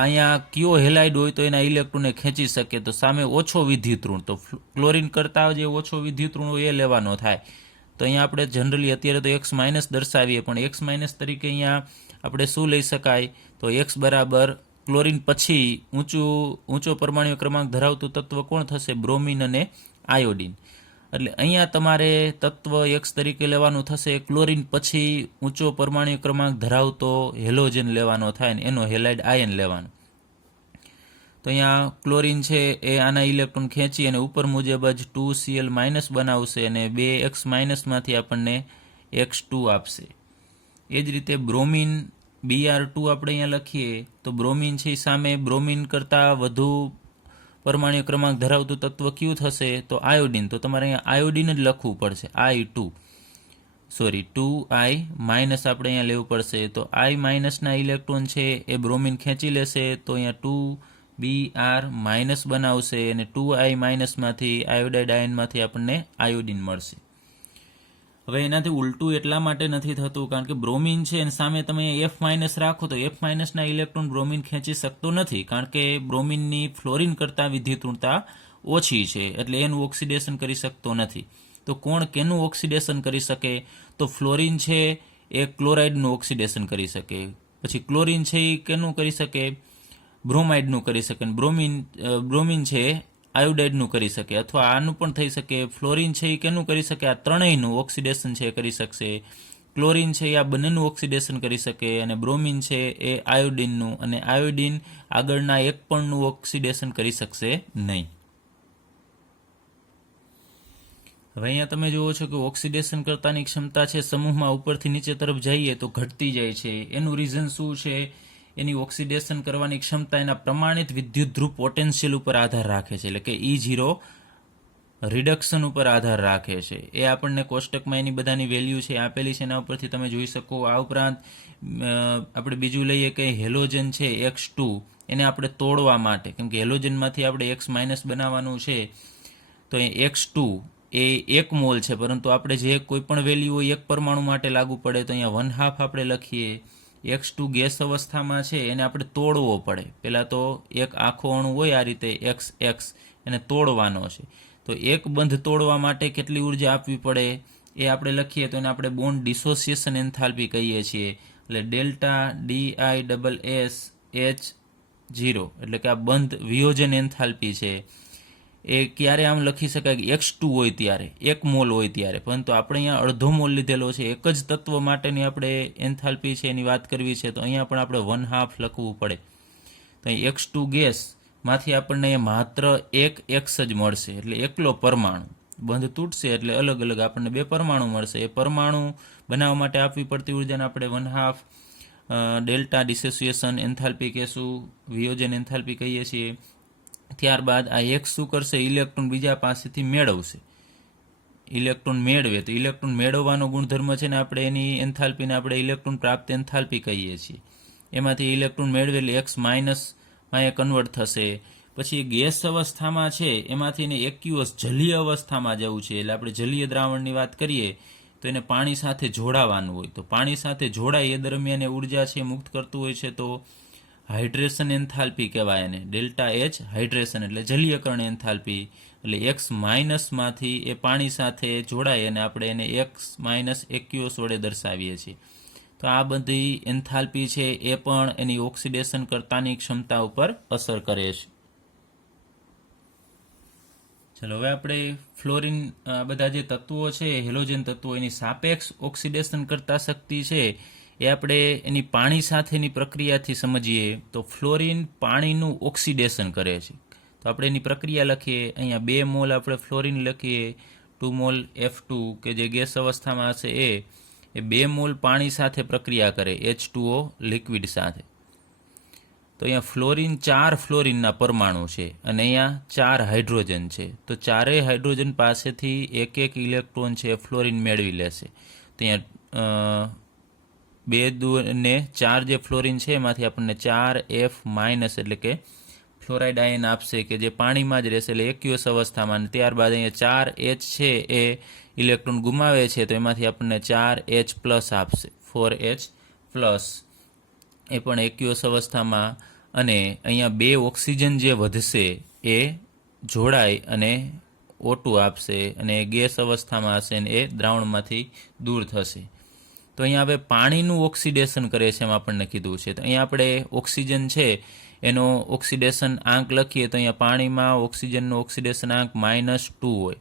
અહીંયા કયો હેલાઇડ હોય તો એના ઇલેક્ટ્રોનને ખેંચી શકે, તો સામે ઓછો વિદ્યુત ઋણ, તો ક્લોરિન કરતાં જે ઓછો વિદ્યુત ઋણ હોય એ લેવાનો થાય. તો અહીંયા આપણે જનરલી અત્યારે તો X માઇનસ દર્શાવીએ પણ X માઇનસ તરીકે અહીંયા આપણે શું લઈ શકાય, તો X બરાબર ક્લોરિન પછી ઊંચો પરમાણુ ક્રમાંક ધરાવતું તત્વ કોણ થશે, બ્રોમિન અને આયોડિન. એટલે અહીંયા તમારે તત્વ X તરીકે લેવાનું થશે, ક્લોરિન પછી ઊંચો પરમાણુ ક્રમાંક ધરાવતો હેલોજન લેવાનો થાય ને એનો હેલાઇડ આયન લેવાનો. તો અહીંયા ક્લોરિન છે એ આના ઇલેક્ટ્રોન ખેંચી અને ઉપર મુજબ જ 2Cl માઇનસ બનાવશે અને 2X માઇનસમાંથી આપણને X2 આપશે. એ જ રીતે બ્રોમિન Br2 આપણે અહીંયા લખીએ તો બ્રોમિન છે સામે બ્રોમિન કરતાં વધુ પરમાણુ ક્રમાંક ધરાવતું તત્વ કયું થશે, તો આયોડિન. તો તમારે અહીંયા આયોડિન જ લખવું પડશે, I2 માઇનસ આપણે અહીંયા લેવું પડશે. તો I માઇનસના ઇલેક્ટ્રોન છે એ બ્રોમિન ખેંચી લેશે તો અહીંયા 2Br માઇનસ બનાવશે અને 2I માઇનસમાંથી આયોડાઇડ આયનમાંથી આપણને આયોડિન મળશે. હવે એનાથી ઉલટું એટલા માટે નથી થતું કારણ કે બ્રોમિન છે અને સામે તમે F માઇનસ રાખો તો F માઇનસના ઇલેક્ટ્રોન બ્રોમિન ખેંચી શકતો નથી કારણ કે બ્રોમિનની ફ્લોરિન કરતાં વિદ્યુતઋણતા ઓછી છે એટલે એનું ઓક્સિડેશન કરી શકતો નથી. તો કોણ કેનું ઓક્સિડેશન કરી શકે, તો ફ્લોરિન છે એ ક્લોરાઇડનું ઓક્સિડેશન કરી શકે, પછી ક્લોરિન છે એ કેનું કરી શકે, બ્રોમાઇડનું કરી શકે, બ્રોમિન છે આયોડાઇડનું કરી શકે, અથવા આનું પણ થઈ શકે, ફ્લોરિન છે એ કેનું કરી શકે, આ ત્રણેયનું ઓક્સિડેશન છે એ કરી શકશે, ક્લોરિન છે એ આ બંનેનું ઓક્સિડેશન કરી શકે અને બ્રોમિન છે એ આયોડિનનું, અને આયોડિન આગળના એક પણનું ઓક્સિડેશન કરી શકશે નહીં. હવે અહીંયા તમે જુઓ છો કે ઓક્સિડેશન કરતાની ક્ષમતા છે સમૂહમાં ઉપરથી નીચે તરફ જઈએ તો ઘટતી જાય છે. એનું રીઝન શું છે, એની ઓક્સિડેશન કરવાની ક્ષમતા એના પ્રમાણિત વિદ્યુત ધ્રુવ પોટેન્શિયલ ઉપર આધાર રાખે છે, એટલે કે E0 રિડક્શન ઉપર આધાર રાખે છે. એ આપણને કોષ્ટકમાં એની બધાની વેલ્યુ છે આપેલી છે, એના ઉપરથી તમે જોઈ શકો. આ ઉપરાંત આપણે બીજું લઈએ કે હેલોજન છે X2, એને આપણે તોડવા માટે, કેમ કે હેલોજનમાંથી આપણે X માઇનસ બનાવવાનું છે તો એ X2 એ 1 મોલ છે, પરંતુ આપણે જે કોઈ પણ વેલ્યુ હોય એક પરમાણુ માટે લાગુ પડે તો અહીંયા 1/2 આપણે લખીએ. X2 ગેસ અવસ્થામાં છે એને આપણે તોડવો પડે, પહેલાં તો એક આખો અણુ હોય આ રીતે XX એને તોડવાનો છે. તો એક બંધ તોડવા માટે કેટલી ઉર્જા આપવી પડે એ આપણે લખીએ તો એને આપણે બોન્ડ ડિસોસિએશન એન્થાલ્પી કહીએ છીએ, એટલે ડેલ્ટા DISSH0, એટલે કે આ બંધ વિયોજન એન્થાલ્પી છે. એ ક્યારે આમ લખી શકાય કે X2 હોય ત્યારે, 1 મોલ હોય ત્યારે, પરંતુ આપણે અહીંયા અડધો મોલ લીધેલો છે, એક જ તત્વ માટેની આપણે એન્થાલ્પી છે એની વાત કરવી છે તો અહીંયા પણ આપણે 1/2 લખવું પડે. તો અહીં X2 ગેસમાંથી આપણને માત્ર એક X જ મળશે, એટલે એકલો પરમાણુ. બંધ તૂટશે એટલે અલગ અલગ આપણને 2 પરમાણુ મળશે. એ પરમાણુ બનાવવા માટે આપવી પડતી ઉર્જાને આપણે 1/2 ડેલ્ટા ડિસોસિએશન એન્થાલ્પી કહેશું, વિયોજન એન્થાલ્પી કહીએ છીએ. ત્યારબાદ આ X શું કરશે, ઇલેક્ટ્રોન બીજા પાસેથી મેળવશે. ઇલેક્ટ્રોન મેળવે તો ઇલેક્ટ્રોન મેળવવાનો ગુણધર્મ છે ને આપણે એની એન્થાલ્પીને આપણે ઇલેક્ટ્રોન પ્રાપ્ત એન્થાલ્પી કહીએ છીએ. એમાંથી ઇલેક્ટ્રોન મેળવેલી X માઇનસમાં એ કન્વર્ટ થશે. પછી ગેસ અવસ્થામાં છે એમાંથી એને એક્યુઅસ જલીય અવસ્થામાં જવું છે, એટલે આપણે જલીય દ્રાવણની વાત કરીએ તો એને પાણી સાથે જોડાવાનું હોય, તો પાણી સાથે જોડાય એ દરમિયાન એ ઉર્જા છે મુક્ત કરતું હોય છે. તો હાઇડ્રેશન એન્થાલ્પી કહેવાય એને, ડેલ્ટા એચ હાઇડ્રેશન એટલે જલીયકરણ એન્થાલ્પી. એટલે એક્સ માઇનસમાંથી એ પાણી સાથે જોડાય અને આપણે એને એક્સ માઇનસ એક્યુએસ વડે દર્શાવીએ છીએ. તો આ બધી એન્થાલ્પી છે એ પણ એની ઓક્સિડેશન કરતાની ક્ષમતા ઉપર અસર કરે છે. ચલો હવે આપણે ફ્લોરિન બધા જે તત્વો છે હેલોજન તત્વો એની સાપેક્ષ ઓક્સિડેશન કરતા શક્તિ છે એ આપણે એની પાણી સાથેની પ્રક્રિયાથી સમજીએ તો ફ્લોરિન પાણીનું ઓક્સિડેશન કરે છે. તો આપણે એની પ્રક્રિયા લખીએ. અહીંયા 2 મોલ આપણે ફ્લોરિન લખીએ, 2 મોલ F2 કે જે ગેસ અવસ્થામાં હશે એ 2 મોલ પાણી સાથે પ્રક્રિયા કરે H2O લિક્વિડ સાથે. તો અહીંયા ફ્લોરિન 4 ફ્લોરિનના પરમાણુ છે અને અહીંયા 4 હાઇડ્રોજન છે. તો ચારેય હાઇડ્રોજન પાસેથી એક ઇલેક્ટ્રોન છે ફ્લોરિન મેળવી લેશે. તો અહીંયા 2 ને 4 જે ફ્લોરિન છે એમાંથી આપણને 4F માઇનસ એટલે કે ફ્લોરાઇડ આયન આપશે કે જે પાણીમાં જ રહેશે એટલે એક્યુએસ અવસ્થામાં. અને ત્યારબાદ અહીંયા 4H છે એ ઇલેક્ટ્રોન ગુમાવે છે તો એમાંથી આપણને 4H પ્લસ આપશે, 4H પ્લસ એ પણ એક્યુએસ અવસ્થામાં. અને અહીંયા 2 ઓક્સિજન જે વધશે એ જોડાય અને O2 આપશે અને ગેસ અવસ્થામાં હશે અને એ દ્રાવણમાંથી દૂર થશે. તો અહીંયા હવે પાણીનું ઓક્સિડેશન કરે છે એમ આપણને કીધું છે. તો અહીંયા આપણે ઓક્સિજન છે એનો ઓક્સિડેશન આંક લખીએ તો અહીંયા પાણીમાં ઓક્સિજનનો ઓક્સિડેશન આંક -2 હોય,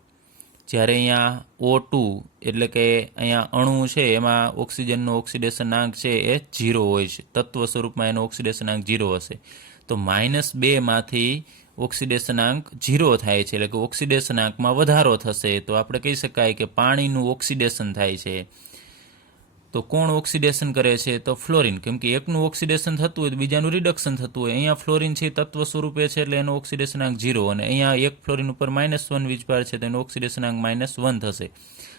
જ્યારે અહીંયા O2 એટલે કે અહીંયા અણુ છે એમાં ઓક્સિજનનો ઓક્સિડેશન આંક છે એ 0 હોય છે. તત્વ સ્વરૂપમાં એનો ઓક્સિડેશન આંક 0 હશે. તો -2 માંથી ઓક્સિડેશન આંક 0 થાય છે એટલે કે ઓક્સિડેશન આંકમાં વધારો થશે. તો આપણે કહી શકાય કે પાણીનું ઓક્સિડેશન થાય છે. તો કોણ ઓક્સિડેશન કરે છે? તો ફ્લોરિન. કેમ કે એકનું ઓક્સિડેશન થતું હોય તો બીજાનું રિડક્શન થતું હોય. અહીંયા ફ્લોરિન છે તત્વ સ્વરૂપે છે એટલે એનો ઓક્સિડેશન આંક 0 અને અહીંયા એક ફ્લોરિન ઉપર -1 વીજભાર છે તો એનો ઓક્સિડેશન આંક -1 થશે.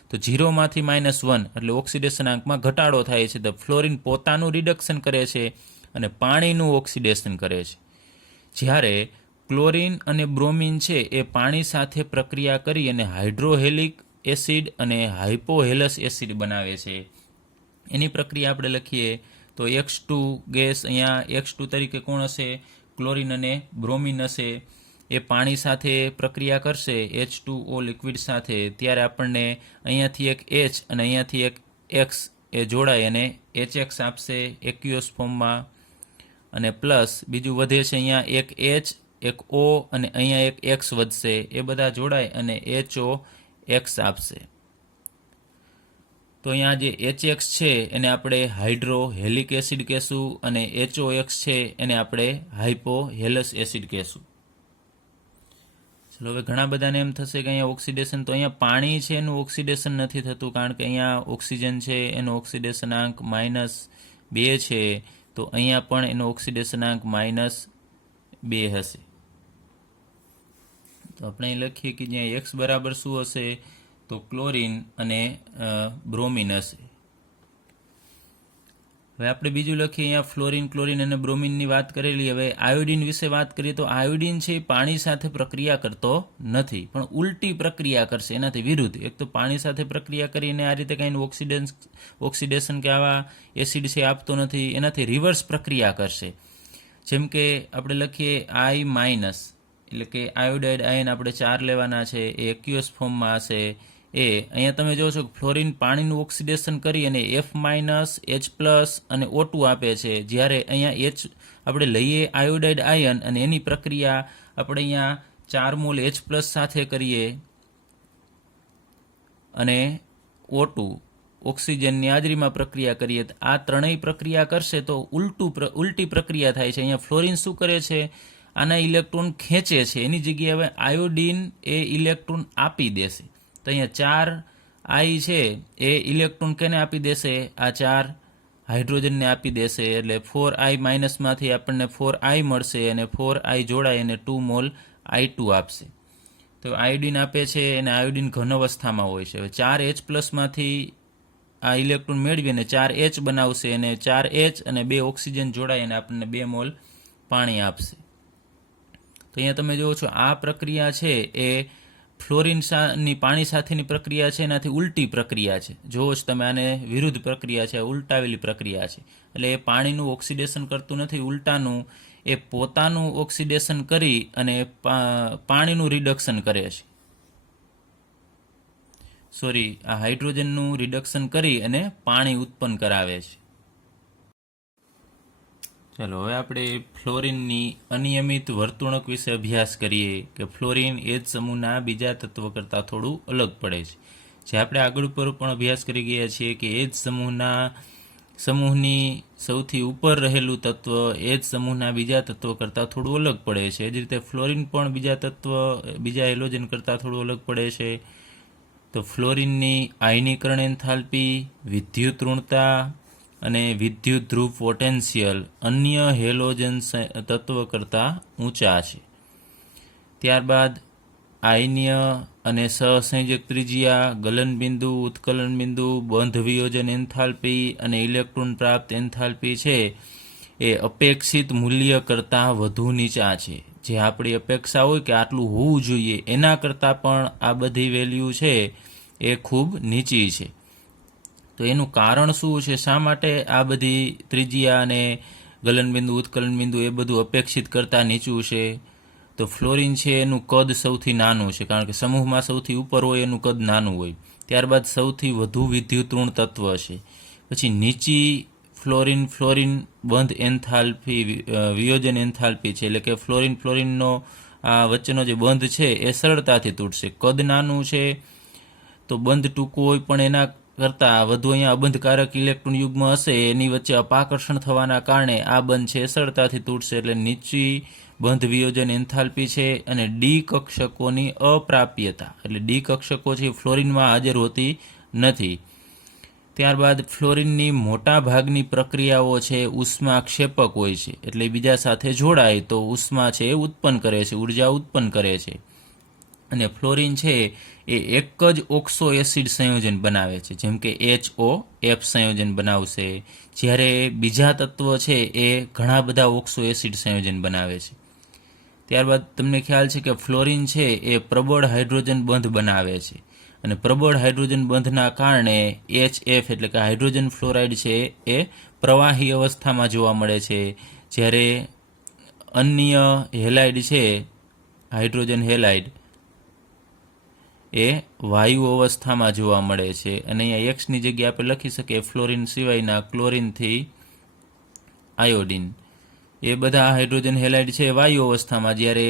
તો 0 માંથી -1 એટલે ઓક્સિડેશન આંકમાં ઘટાડો થાય છે. તો ફ્લોરિન પોતાનું રિડક્શન કરે છે અને પાણીનું ઓક્સિડેશન કરે છે. જ્યારે ક્લોરિન અને બ્રોમિન છે એ પાણી સાથે પ્રક્રિયા કરી અને હાઇડ્રોહેલિક એસિડ અને હાઇપોહેલસ એસિડ બનાવે છે. એની પ્રક્રિયા આપણે લખીએ તો X2 ગેસ અહીંયા X2 તરીકે કોણ હશે? ક્લોરિન અને બ્રોમિન હશે. એ પાણી સાથે પ્રક્રિયા કરશે H2O લિક્વિડ સાથે. ત્યારે આપણને અહીંયાથી એક H અને અહીંયાથી એક X એ જોડાય અને HX આપશે એક્યુએસ ફોર્મમાં. અને પ્લસ બીજું વધે છે અહીંયા એક H, એક O અને અહીંયા એક X વધશે. એ બધા જોડાય અને HOX આપશે. તો અહીંયા જે HX છે એને આપણે હાઇડ્રોહેલિક એસિડ કહેશું અને HOX છે એને આપણે હાઇપોહેલસ એસિડ કહેશું. ચલો હવે ઘણા બધાને એમ થશે કે અહીંયા ઓક્સિડેશન, તો અહીંયા પાણી છે એનું ઓક્સિડેશન નથી થતું કારણ કે અહીંયા ઓક્સિજન છે એનો ઓક્સિડેશન આંક -2 છે. તો અહીંયા પણ એનો ઓક્સિડેશન આંક -2 હશે. તો આપણે અહીં લખીએ કે જ્યાં X બરાબર શું હશે? તો ક્લોરિન અને બ્રોમિન હશે. હવે આપણે બીજું લખીએ અહીંયા ફ્લોરિન, ક્લોરિન અને બ્રોમિનની વાત કરેલી. હવે આયોડિન વિશે વાત કરીએ તો આયોડિન છે એ પાણી સાથે પ્રક્રિયા કરતો નથી પણ ઉલટી પ્રક્રિયા કરશે એનાથી વિરુદ્ધ. એક તો પાણી સાથે પ્રક્રિયા કરીને આ રીતે કંઈ ઓક્સિડેશન કે આવા એસિડ છે આપતો નથી, એનાથી રિવર્સ પ્રક્રિયા કરશે. જેમ કે આપણે લખીએ I- એટલે કે આયોડાઇડ આયન આપણે 4 લેવાના છે એ એક્યુએસ ફોર્મમાં હશે. અહીંયા તમે જોશો કે ફ્લોરિન પાણીનું ઓક્સિડેશન કરી અને F- H+ અને O2 આપે છે. જ્યારે અહીંયા H આપણે લઈએ આયોડાઇડ આયન અને એની પ્રક્રિયા આપણે અહીંયા 4 મોલ H+ સાથે કરીએ અને O2 ઓક્સિજનની હાજરીમાં પ્રક્રિયા કરીએ. આ ત્રણેય પ્રક્રિયા કરશે તો ઉલટી પ્રક્રિયા થાય છે. અહીંયા ફ્લોરિન શું કરે છે? આના ઇલેક્ટ્રોન ખેંચે છે. એની જગ્યાએ હવે આયોડિન એ ઇલેક્ટ્રોન આપી દેશે. તો અહીંયા 4I છે એ ઇલેક્ટ્રોન કેને આપી દેશે? આ 4 હાઇડ્રોજનને આપી દેશે. એટલે 4I માઇનસમાંથી આપણને 4I મળશે અને 4I જોડાય અને 2 મોલ I2 આપશે. તો આયોડિન આપે છે અને આયોડિન ઘન અવસ્થામાં હોય છે. હવે 4H+ માંથી આ ઇલેક્ટ્રોન મેળવી અને 4H બનાવશે અને 4H અને 2 ઓક્સિજન જોડાય અને આપણને 2 મોલ પાણી આપશે. તો અહીંયા તમે જુઓ છો આ પ્રક્રિયા છે એ ફ્લોરિનની પાણી સાથેની પ્રક્રિયા છે એનાથી ઉલટી પ્રક્રિયા છે. જોવો જ તમે, આને વિરુદ્ધ પ્રક્રિયા છે, ઉલટાવેલી પ્રક્રિયા છે. એટલે એ પાણીનું ઓક્સિડેશન કરતું નથી, ઉલટાનું એ પોતાનું ઓક્સિડેશન કરી અને પાણીનું રિડક્શન કરે છે. આ હાઇડ્રોજનનું રિડક્શન કરી અને પાણી ઉત્પન્ન કરાવે છે. ચાલો હવે આપણે ફ્લોરિનની અનિયમિત વર્તણૂક વિશે અભ્યાસ કરીએ કે ફ્લોરિન એ જ સમૂહના બીજા તત્વ કરતાં થોડું અલગ પડે છે. જે આપણે આગળ ઉપર પણ અભ્યાસ કરી ગયા છીએ કે એ જ સમૂહની સૌથી ઉપર રહેલું તત્વ એ જ સમૂહના બીજા તત્વ કરતાં થોડું અલગ પડે છે. એ જ રીતે ફ્લોરિન પણ બીજા હેલોજન કરતાં થોડું અલગ પડે છે. તો ફ્લોરિનની આયનીકરણ એન્થાલ્પી, વિદ્યુત ઋણતા અને વિદ્યુત ધ્રુવ પોટેન્શિયલ અન્ય હેલોજન તત્વ કરતાં ઊંચા છે. ત્યારબાદ આયનીય અને સહસંયોજક ત્રિજ્યા, ગલનબિંદુ, ઉત્કલન બિંદુ, બંધ વિયોજન એન્થાલ્પી અને ઇલેક્ટ્રોન પ્રાપ્ત એન્થાલ્પી છે એ અપેક્ષિત મૂલ્ય કરતાં વધુ નીચા છે. જે આપણી અપેક્ષા હોય કે આટલું હોવું જોઈએ એના કરતાં પણ આ બધી વેલ્યુ છે એ ખૂબ નીચી છે. તો એનું કારણ શું છે? શા માટે આ બધી ત્રિજ્યા અને ગલનબિંદુ, ઉત્કલન બિંદુ એ બધું અપેક્ષિત કરતાં નીચું છે? તો ફ્લોરિન છે એનું કદ સૌથી નાનું છે, કારણ કે સમૂહમાં સૌથી ઉપર હોય એનું કદ નાનું હોય. ત્યારબાદ સૌથી વધુ વિદ્યુત ઋણ તત્વ છે. પછી નીચી ફ્લોરિન બંધ એન્થાલ્પી, વિયોજન એન્થાલ્પી છે, એટલે કે ફ્લોરિનનો આ વચ્ચેનો જે બંધ છે એ સરળતાથી તૂટશે. કદ નાનું છે તો બંધ ટૂંકું હોય, પણ એના કરતાં વધુ અહીંયા અબંધકારક ઇલેક્ટ્રોન યુગ્મ હશે, એની વચ્ચે અપાકર્ષણ થવાના કારણે આ બંધ છે સરળતાથી તૂટશે. એટલે નીચી બંધ વિયોજન એન્થાલ્પી છે. અને ડી કક્ષકોની અપ્રાપ્યતા, એટલે ડી કક્ષકો છે ફ્લોરિનમાં હાજર હોતી નથી. ત્યારબાદ ફ્લોરિનની મોટા ભાગની પ્રક્રિયાઓ છે ઉષ્માક્ષેપક હોય છે, એટલે બીજા સાથે જોડાય તો ઉષ્મા છે એ ઉત્પન્ન કરે છે, ઉર્જા ઉત્પન્ન કરે છે. અને ફ્લોરિન છે એ એક જ ઓક્સો એસિડ સંયોજન બનાવે છે, જેમ કે HOF સંયોજન બનાવશે, જ્યારે બીજા તત્વ છે એ ઘણા બધા ઓક્સો એસિડ સંયોજન બનાવે છે. ત્યારબાદ તમને ખ્યાલ છે કે ફ્લોરિન છે એ પ્રબળ હાઇડ્રોજન બંધ બનાવે છે, અને પ્રબળ હાઇડ્રોજન બંધના કારણે HF એટલે કે હાઇડ્રોજન ફ્લોરાઇડ છે એ પ્રવાહી અવસ્થામાં જોવા મળે છે, જ્યારે અન્ય હેલાઇડ છે, હાઇડ્રોજન હેલાઇડ એ વાયુ અવસ્થામાં જોવા મળે છે. અને અહીંયા એક્સની જગ્યાએ આપણે લખી શકીએ ફ્લોરિન સિવાયના ક્લોરિનથી આયોડિન, એ બધા હાઇડ્રોજન હેલાઇડ છે વાયુ અવસ્થામાં, જ્યારે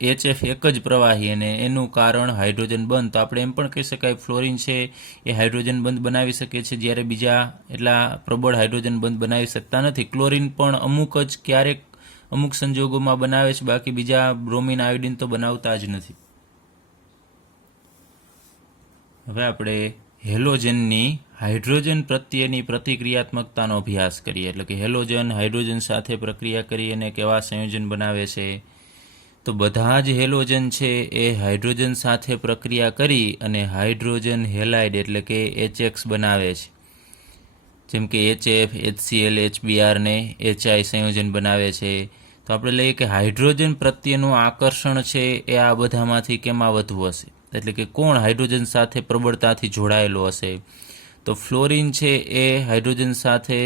HF એક જ પ્રવાહી અને એનું કારણ હાઇડ્રોજન બંધ. તો આપણે એમ પણ કહી શકાય ફ્લોરિન છે એ હાઇડ્રોજન બંધ બનાવી શકે છે, જ્યારે બીજા એટલા પ્રબળ હાઇડ્રોજન બંધ બનાવી શકતા નથી. ક્લોરિન પણ ક્યારેક અમુક સંજોગોમાં બનાવે છે, બાકી બીજા બ્રોમિન, આયોડિન તો બનાવતા જ નથી. હવે આપણે હેલોજનની હાઇડ્રોજન પ્રત્યેની પ્રતિક્રિયાત્મકતાનો અભ્યાસ કરીએ. એટલે કે હેલોજન હાઇડ્રોજન સાથે પ્રક્રિયા કરી અને કેવા સંયોજન બનાવે છે. તો બધા જ હેલોજન છે એ હાઇડ્રોજન સાથે પ્રક્રિયા કરી અને હાઇડ્રોજન હેલાઇડ એટલે કે HX બનાવે છે, જેમ કે HF, HCl, HBr ને HI સંયોજન બનાવે છે. તો આપણે લઈએ કે હાઇડ્રોજન પ્રત્યેનું આકર્ષણ છે એ આ બધામાંથી કેમાં વધુ હશે, એટલે કે કોણ હાઇડ્રોજન સાથે પ્રબળતાથી જોડાયેલો હશે? તો ફ્લોરિન છે એ હાઇડ્રોજન સાથે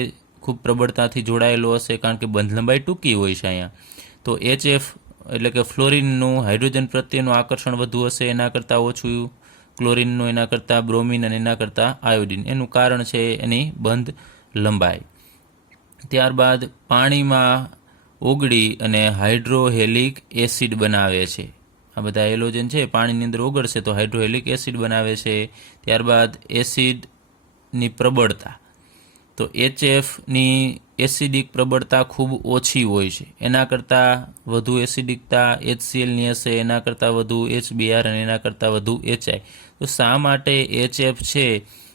ખૂબ પ્રબળતાથી જોડાયેલો હશે, કારણ કે બંધ લંબાઈ ટૂંકી હોય છે અહીંયા. તો HF એટલે કે ફ્લોરિનનું હાઇડ્રોજન પ્રત્યેનું આકર્ષણ વધુ હશે, એના કરતાં ઓછું ક્લોરિનનું, એના કરતાં બ્રોમિન અને એના કરતાં આયોડિન. એનું કારણ છે એની બંધ લંબાઈ. ત્યારબાદ પાણીમાં ઓગળી અને હાઇડ્રોહેલિક એસિડ બનાવે છે. આ બધા હેલોજન છે પાણીની અંદર ઓગળશે તો હાઇડ્રોહેલિક એસિડ બનાવે છે. ત્યારબાદ એસિડની પ્રબળતા, તો HFની એસિડિક પ્રબળતા ખૂબ ઓછી હોય છે, એના કરતાં વધુ એસિડિકતા HClની હશે, એના કરતાં વધુ HBr અને એના કરતાં વધુ HI. તો શા માટે HF છે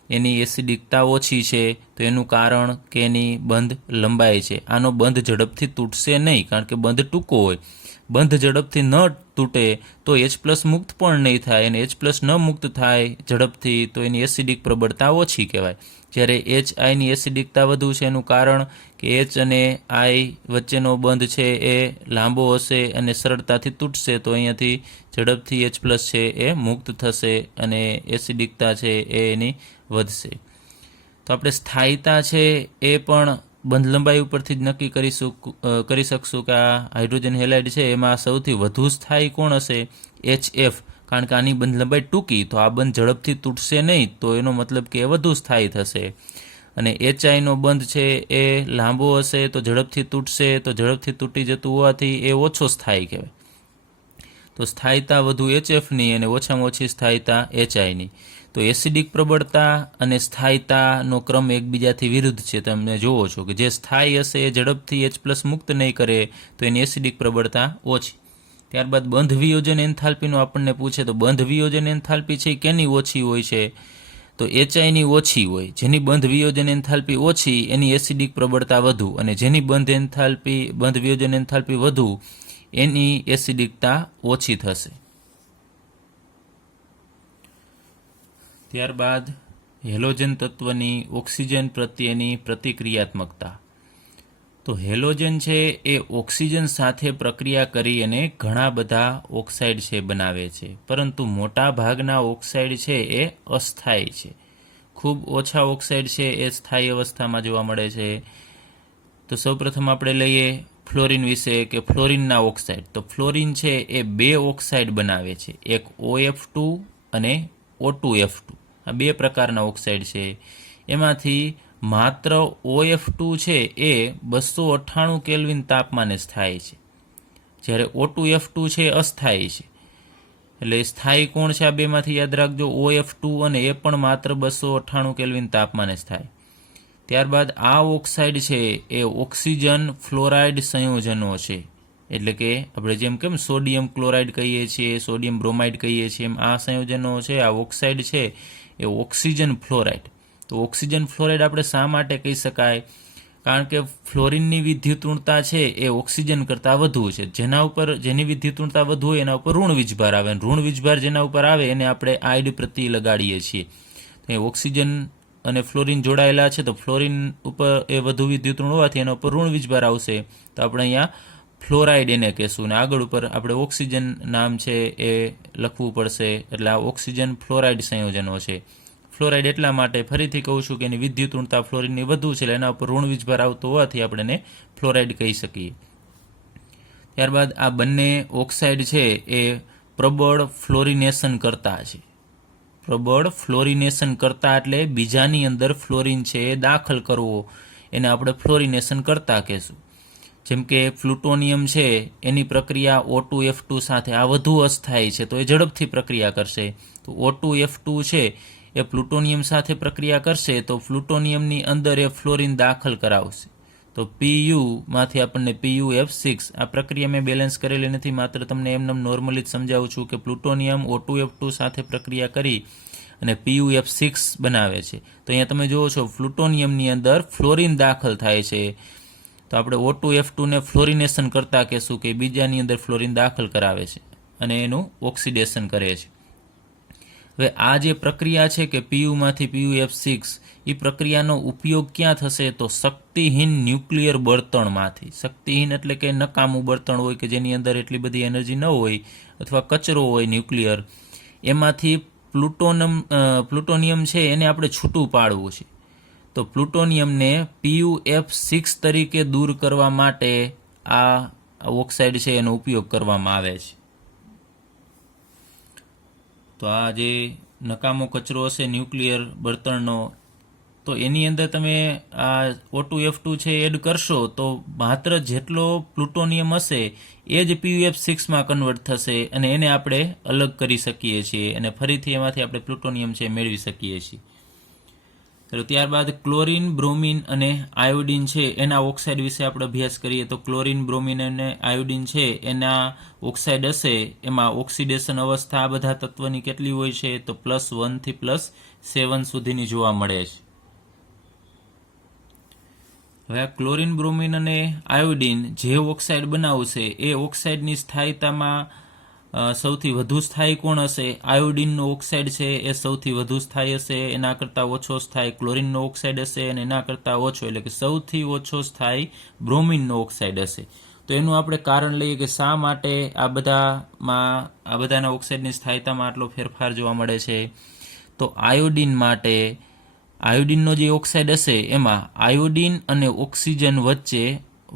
એની એસિડિકતા ઓછી છે, તો એનું કારણ કે એની બંધ લંબાઈ છે. આનો બંધ ઝડપથી તૂટશે નહીં, કારણ કે બંધ ટૂંકો હોય. બંધ ઝડપથી ન તૂટે તો H+ મુક્ત પણ નહીં થાય, અને H+ ન મુક્ત થાય ઝડપથી તો એની એસિડિક પ્રબળતા ઓછી કહેવાય. જ્યારે HIની એસિડિકતા વધુ છે, એનું કારણ કે H અને I વચ્ચેનો બંધ છે એ લાંબો હશે અને સરળતાથી તૂટશે, તો અહીંયાથી ઝડપથી H+ છે એ મુક્ત થશે અને એસિડિકતા છે એ એની વધશે. તો આપણે સ્થાયીતા છે એ પણ બંધ લંબાઈ ઉપરથી જ નક્કી કરી શકશું કે આ હાઇડ્રોજન હેલાઇડ છે એમાં સૌથી વધુ સ્થાયી કોણ હશે? HF, કારણ કે આની બંધ લંબાઈ ટૂંકી, તો આ બંધ ઝડપથી તૂટશે નહીં, તો એનો મતલબ કે એ વધુ સ્થાયી થશે. અને HIનો બંધ છે એ લાંબો હશે તો ઝડપથી તૂટશે, તો ઝડપથી તૂટી જતું હોવાથી એ ઓછો સ્થાયી કહેવાય. તો સ્થાયીતા વધુ HFની અને ઓછામાં ઓછી સ્થાયીતા HIની. તો એસિડિક પ્રબળતા અને સ્થાયીતાનો ક્રમ એકબીજાથી વિરુદ્ધ છે. તમે જુઓ છો કે જે સ્થાયી હશે એ ઝડપથી H+ મુક્ત નહીં કરે, તો એની એસિડિક પ્રબળતા ઓછી. ત્યારબાદ બંધ વિયોજન એન્થાલ્પીનું આપણને પૂછે, તો બંધ વિયોજન એન્થાલ્પી છે કેની ઓછી હોય છે? તો HIની ઓછી હોય. જેની બંધ વિયોજન એન્થાલ્પી ઓછી એની એસિડિક પ્રબળતા વધુ, અને જેની બંધ વિયોજન એન્થાલ્પી વધુ એની એસિડિકતા ઓછી થશે. ત્યારબાદ હેલોજન તત્વની ઓક્સિજન પ્રત્યેની પ્રતિક્રિયાત્મકતા. તો હેલોજન છે એ ઓક્સિજન સાથે પ્રક્રિયા કરી અને ઘણા બધા ઓક્સાઇડ છે બનાવે છે, પરંતુ મોટા ભાગના ઓક્સાઇડ છે એ અસ્થાયી છે. ખૂબ ઓછા ઓક્સાઇડ છે એ સ્થાયી અવસ્થામાં જોવા મળે છે. તો સૌપ્રથમ આપણે લઈએ ફ્લોરિન વિશે, કે ફ્લોરિનના ઓક્સાઇડ. તો ફ્લોરિન છે એ 2 ઓક્સાઇડ બનાવે છે, એક OF2 અને O2F2. આ 2 પ્રકારના ઓક્સાઇડ છે. એમાંથી માત્ર OF2 છે એ 298 કેલ્વિન તાપમાને સ્થાયી છે, જ્યારે O2F2 છે અસ્થાયી છે. એટલે સ્થાયી કોણ છે આ બેમાંથી યાદ રાખજો, OF2, અને એ પણ માત્ર 298 કેલ્વિન તાપમાને સ્થાયી. ત્યારબાદ આ ઓક્સાઇડ છે એ ઓક્સિજન ફ્લોરાઇડ સંયોજનો છે. એટલે કે આપણે જેમ કેમ સોડિયમ ક્લોરાઇડ કહીએ છીએ, સોડિયમ બ્રોમાઇડ કહીએ છીએ, એમ આ સંયોજનો છે, આ ઓક્સાઇડ છે એ ઓક્સિજન ફ્લોરાઇડ. તો ઓક્સિજન ફ્લોરાઇડ આપણે શા માટે કહી શકાય? કારણ કે ફ્લોરિનની વિદ્યુતઋણતા છે એ ઓક્સિજન કરતાં વધુ છે. જેની વિદ્યુતઋણતા વધુ હોય એના ઉપર ઋણ વીજભાર આવે, અને ઋણ વીજભાર જેના ઉપર આવે એને આપણે આઇડ પ્રતિ લગાડીએ છીએ. તો ઓક્સિજન અને ફ્લોરિન જોડાયેલા છે, તો ફ્લોરિન ઉપર એ વધુ વિદ્યુતઋણ હોવાથી એના ઉપર ઋણ વીજભાર આવશે, તો આપણે અહીંયા ફ્લોરાઇડ એને કહેશું, અને આગળ ઉપર આપણે ઓક્સિજન નામ છે એ લખવું પડશે. એટલે આ ઓક્સિજન ફ્લોરાઇડ સંયોજનો છે. ફ્લોરાઇડ એટલા માટે ફરીથી કહું છું કે એની વિદ્યુતઋણતા ફ્લોરિનની વધુ છે, એટલે એના ઉપર ઋણ વીજભાર આવતો હોવાથી આપણે એને ફ્લોરાઇડ કહી શકીએ. ત્યારબાદ આ બંને ઓક્સાઇડ છે એ પ્રબળ ફ્લોરિનેશન કરતા છે. પ્રબળ ફ્લોરિનેશન કરતા એટલે બીજાની અંદર ફ્લોરિન છે એ દાખલ કરવો, એને આપણે ફ્લોરિનેશન કરતા કહેશું. જેમ કે પ્લુટોનિયમ છે એની પ્રક્રિયા O2F2 સાથે આ વધુ અસ્થાયી છે, તો એ ઝડપથી પ્રક્રિયા કરશે. તો O2F2 છે એ પ્લુટોનિયમ સાથે પ્રક્રિયા કરશે, તો પ્લુટોનિયમની અંદર એ ફ્લોરિન દાખલ કરાવશે. તો Pu આપણને PuF6. આ પ્રક્રિયા મેં બેલેન્સ કરેલી નથી, માત્ર તમને એમને નોર્મલી જ સમજાવું છું કે પ્લુટોનિયમ O2F2 સાથે પ્રક્રિયા કરી અને PuF6 બનાવે છે. તો અહીંયા તમે જુઓ છો પ્લુટોનિયમની અંદર ફ્લોરિન દાખલ થાય છે, તો આપણે O2F2 ને ફ્લોરિનેશન કરતા કહેશું કે બીજાની અંદર ફ્લોરિન દાખલ કરાવે છે અને એનું ઓક્સિડેશન કરે છે. હવે આ જે પ્રક્રિયા છે કે Pu PuF6, એ પ્રક્રિયાનો ઉપયોગ ક્યાં થશે? તો શક્તિહીન ન્યુક્લિયર બળતણમાંથી. શક્તિહીન એટલે કે નકામું બળતણ હોય કે જેની અંદર એટલી બધી એનર્જી ન હોય, અથવા કચરો હોય ન્યુક્લિયર, એમાંથી પ્લુટોનિયમ છે એને આપણે છૂટું પાડવું છે. તો પ્લુટોનિયમને PuF6 તરીકે દૂર કરવા માટે આ ઓક્સાઇડ છે એનો ઉપયોગ કરવામાં આવે છે. તો આ જે નકામો કચરો હશે ન્યુક્લિયર બળતણનો, તો એની અંદર તમે આ O2F2 છે એડ કરશો, તો માત્ર જેટલો પ્લુટોનિયમ હશે એ જ PuF6માં કન્વર્ટ થશે, અને એને આપણે અલગ કરી શકીએ છીએ, અને ફરીથી એમાંથી આપણે પ્લુટોનિયમ છે મેળવી શકીએ છીએ. તો ત્યારબાદ ક્લોરીન, બ્રોમિન અને આયોડિન છે એના ઓક્સાઇડ વિશે આપણે અભ્યાસ કરીએ તો ક્લોરીન, બ્રોમિન અને આયોડિન છે એના ઓક્સાઇડ હશે એમાં ઓક્સિડેશન અવસ્થા આ બધા તત્વની કેટલી હોય છે તો +1 થી +7 સુધીની જોવા મળે છે. હવે આ ક્લોરીન, બ્રોમિન અને આયોડિન જે ઓક્સાઇડ બનાવશે એ ઓક્સાઇડની સ્થાયીતામાં સૌથી વધુ સ્થાયી કોણ હશે? આયોડિનનો ઓક્સાઇડ છે એ સૌથી વધુ સ્થાયી હશે, એના કરતાં ઓછો સ્થાયી ક્લોરીનનો ઓક્સાઇડ હશે અને એના કરતાં ઓછો એટલે કે સૌથી ઓછો સ્થાયી બ્રોમિનનો ઓક્સાઇડ હશે. તો એનું આપણે કારણ લઈએ કે શા માટે આ બધાના ઓક્સાઇડની સ્થાયીતામાં આટલો ફેરફાર જોવા મળે છે. તો આયોડિન માટે આયોડિનનો જે ઓક્સાઇડ હશે એમાં આયોડિન અને ઓક્સિજન વચ્ચે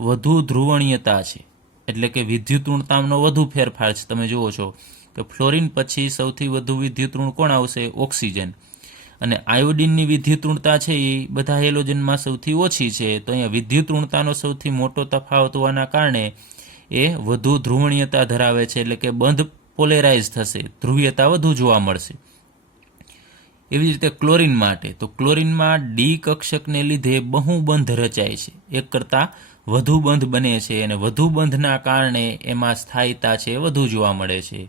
વધુ ધ્રુવણીયતા છે, એટલે કે વિદ્યુતઋણતાનો વધુ ફેરફાર છે. તમે જુઓ છો કે ફ્લોરિન પછી સૌથી વધુ વિદ્યુતઋણ કોણ આવશે? ઓક્સિજન. અને આયોડિનની વિદ્યુતઋણતા છે એ બધા હેલોજનમાં સૌથી ઓછી છે. તો અહીંયા વિદ્યુતઋણતાનો સૌથી મોટો તફાવત હોવાના કારણે એ વધુ ધ્રુવણીયતા ધરાવે છે, એટલે કે બંધ પોલેરાઇઝ થશે, ધ્રુવીયતા વધુ જોવા મળશે. એવી જ રીતે ક્લોરીન માટે તો ક્લોરીનમાં ડી કક્ષકને લીધે બહુબંધ રચાય છે, એક કરતાં વધુ બંધ બને છે અને વધુ બંધના કારણે એમાં સ્થાયીતા છે વધુ જોવા મળે છે.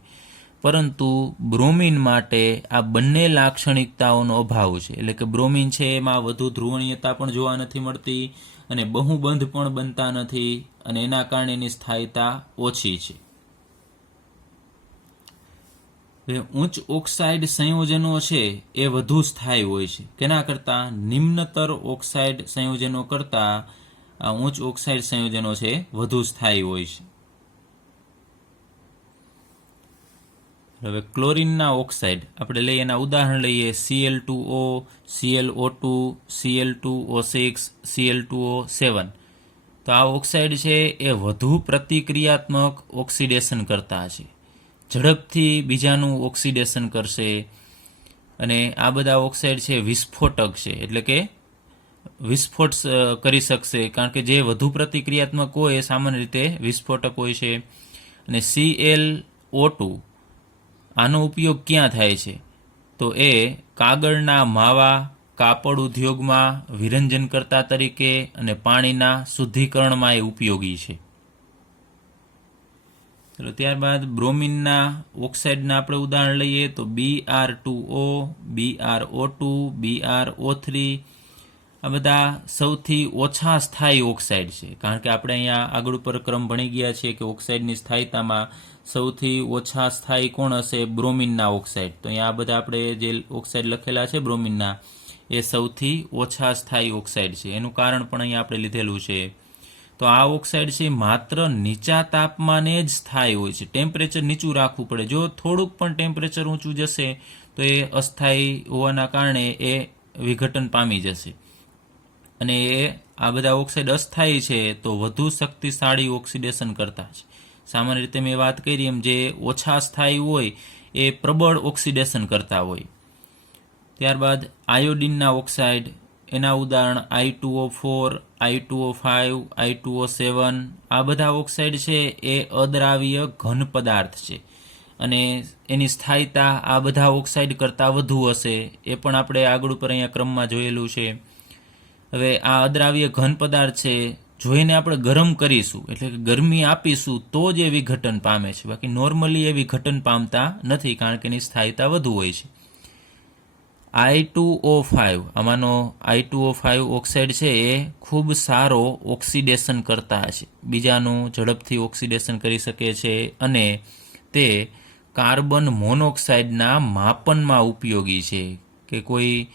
પરંતુ બ્રોમિન માટે આ બંને લાક્ષણિકતાઓનો અભાવ છે, એટલે કે બ્રોમિન છે એમાં વધુ ધ્રુવણીયતા પણ જોવા નથી મળતી અને બહુબંધ પણ બનતા નથી અને એના કારણે એની સ્થાયીતા ઓછી છે. ઉચ્ચ ઓક્સાઇડ સંયોજનો છે એ વધુ સ્થાયી હોય છે. કેના કરતાં? નિમ્નતર ઓક્સાઇડ સંયોજનો કરતાં આ ઉચ્ચ ઓક્સાઇડ સંયોજનો છે વધુ સ્થાયી હોય છે. હવે ક્લોરીનના ઓક્સાઇડ આપણે લઈએ, એના ઉદાહરણ લઈએ Cl2O, ClO2, Cl2O6, Cl2O7. તો આ ઓક્સાઇડ છે એ વધુ પ્રતિક્રિયાત્મક ઓક્સિડેશન કરતા છે, ઝડપથી બીજાનું ઓક્સિડેશન કરશે અને આ બધા ઓક્સાઇડ છે વિસ્ફોટક છે, એટલે કે વિસ્ફોટ કરી શકશે, કારણ કે જે વધુ પ્રતિક્રિયાત્મક હોય એ સામાન્ય રીતે વિસ્ફોટક હોય છે. અને ClO2 આનો ઉપયોગ ક્યાં થાય છે? તો એ કાગળના માવા, કાપડ ઉદ્યોગમાં વિરંજનકર્તા તરીકે અને પાણીના શુદ્ધિકરણમાં એ ઉપયોગી છે. ચલો ત્યારબાદ બ્રોમિનના ઓક્સાઇડના આપણે ઉદાહરણ લઈએ તો Br2O, BrO2, BrO3 આ બધા સૌથી ઓછા સ્થાયી ઓક્સાઇડ છે, કારણ કે આપણે અહીંયા આગળ ઉપર ક્રમ ભણી ગયા છીએ કે ઓક્સાઇડની સ્થાયીતામાં સૌથી ઓછા સ્થાયી કોણ હશે? બ્રોમિનના ઓક્સાઇડ. તો અહીંયા આ બધા આપણે જે ઓક્સાઇડ લખેલા છે બ્રોમિનના એ સૌથી ઓછા સ્થાયી ઓક્સાઇડ છે. એનું કારણ પણ અહીંયા આપણે લીધેલું છે. તો આ ઓક્સાઇડ છે માત્ર નીચા તાપમાને જ સ્થાયી હોય છે, ટેમ્પરેચર નીચું રાખવું પડે. જો થોડુંક પણ ટેમ્પરેચર ઊંચું જશે તો એ અસ્થાયી હોવાના કારણે એ વિઘટન પામી જશે. અને એ આ બધા ઓક્સાઇડ અસ્થાયી છે તો વધુ શક્તિશાળી ઓક્સિડેશન કરતા છે. સામાન્ય રીતે મેં વાત કરી એમ જે ઓછા સ્થાયી હોય એ પ્રબળ ઓક્સિડેશન કરતા હોય. ત્યારબાદ આયોડિનના ઓક્સાઇડ, એના ઉદાહરણ I2O4, I2O5, I2O7 આ બધા ઓક્સાઇડ છે એ અદ્રાવ્ય ઘન પદાર્થ છે અને એની સ્થાયીતા આ બધા ઓક્સાઇડ કરતાં વધુ હશે. એ પણ આપણે આગળ ઉપર અહીંયા ક્રમમાં જોયેલું છે. હવે આ અદ્રાવ્ય ઘન પદાર્થ છે જોઈને આપણે ગરમ કરીશું, એટલે કે ગરમી આપીશું તો જ એ વિઘટન પામે છે, બાકી નોર્મલી એ વિઘટન પામતા નથી, કારણ કે એની સ્થાયીતા વધુ હોય છે. I2O5 આમાંનો I2O5 ઓક્સાઇડ છે એ ખૂબ સારો ઓક્સિડેશન કરતા છે, બીજાનું ઝડપથી ઓક્સિડેશન કરી શકે છે અને તે કાર્બન મોનોક્સાઇડના માપનમાં ઉપયોગી છે. કે કોઈ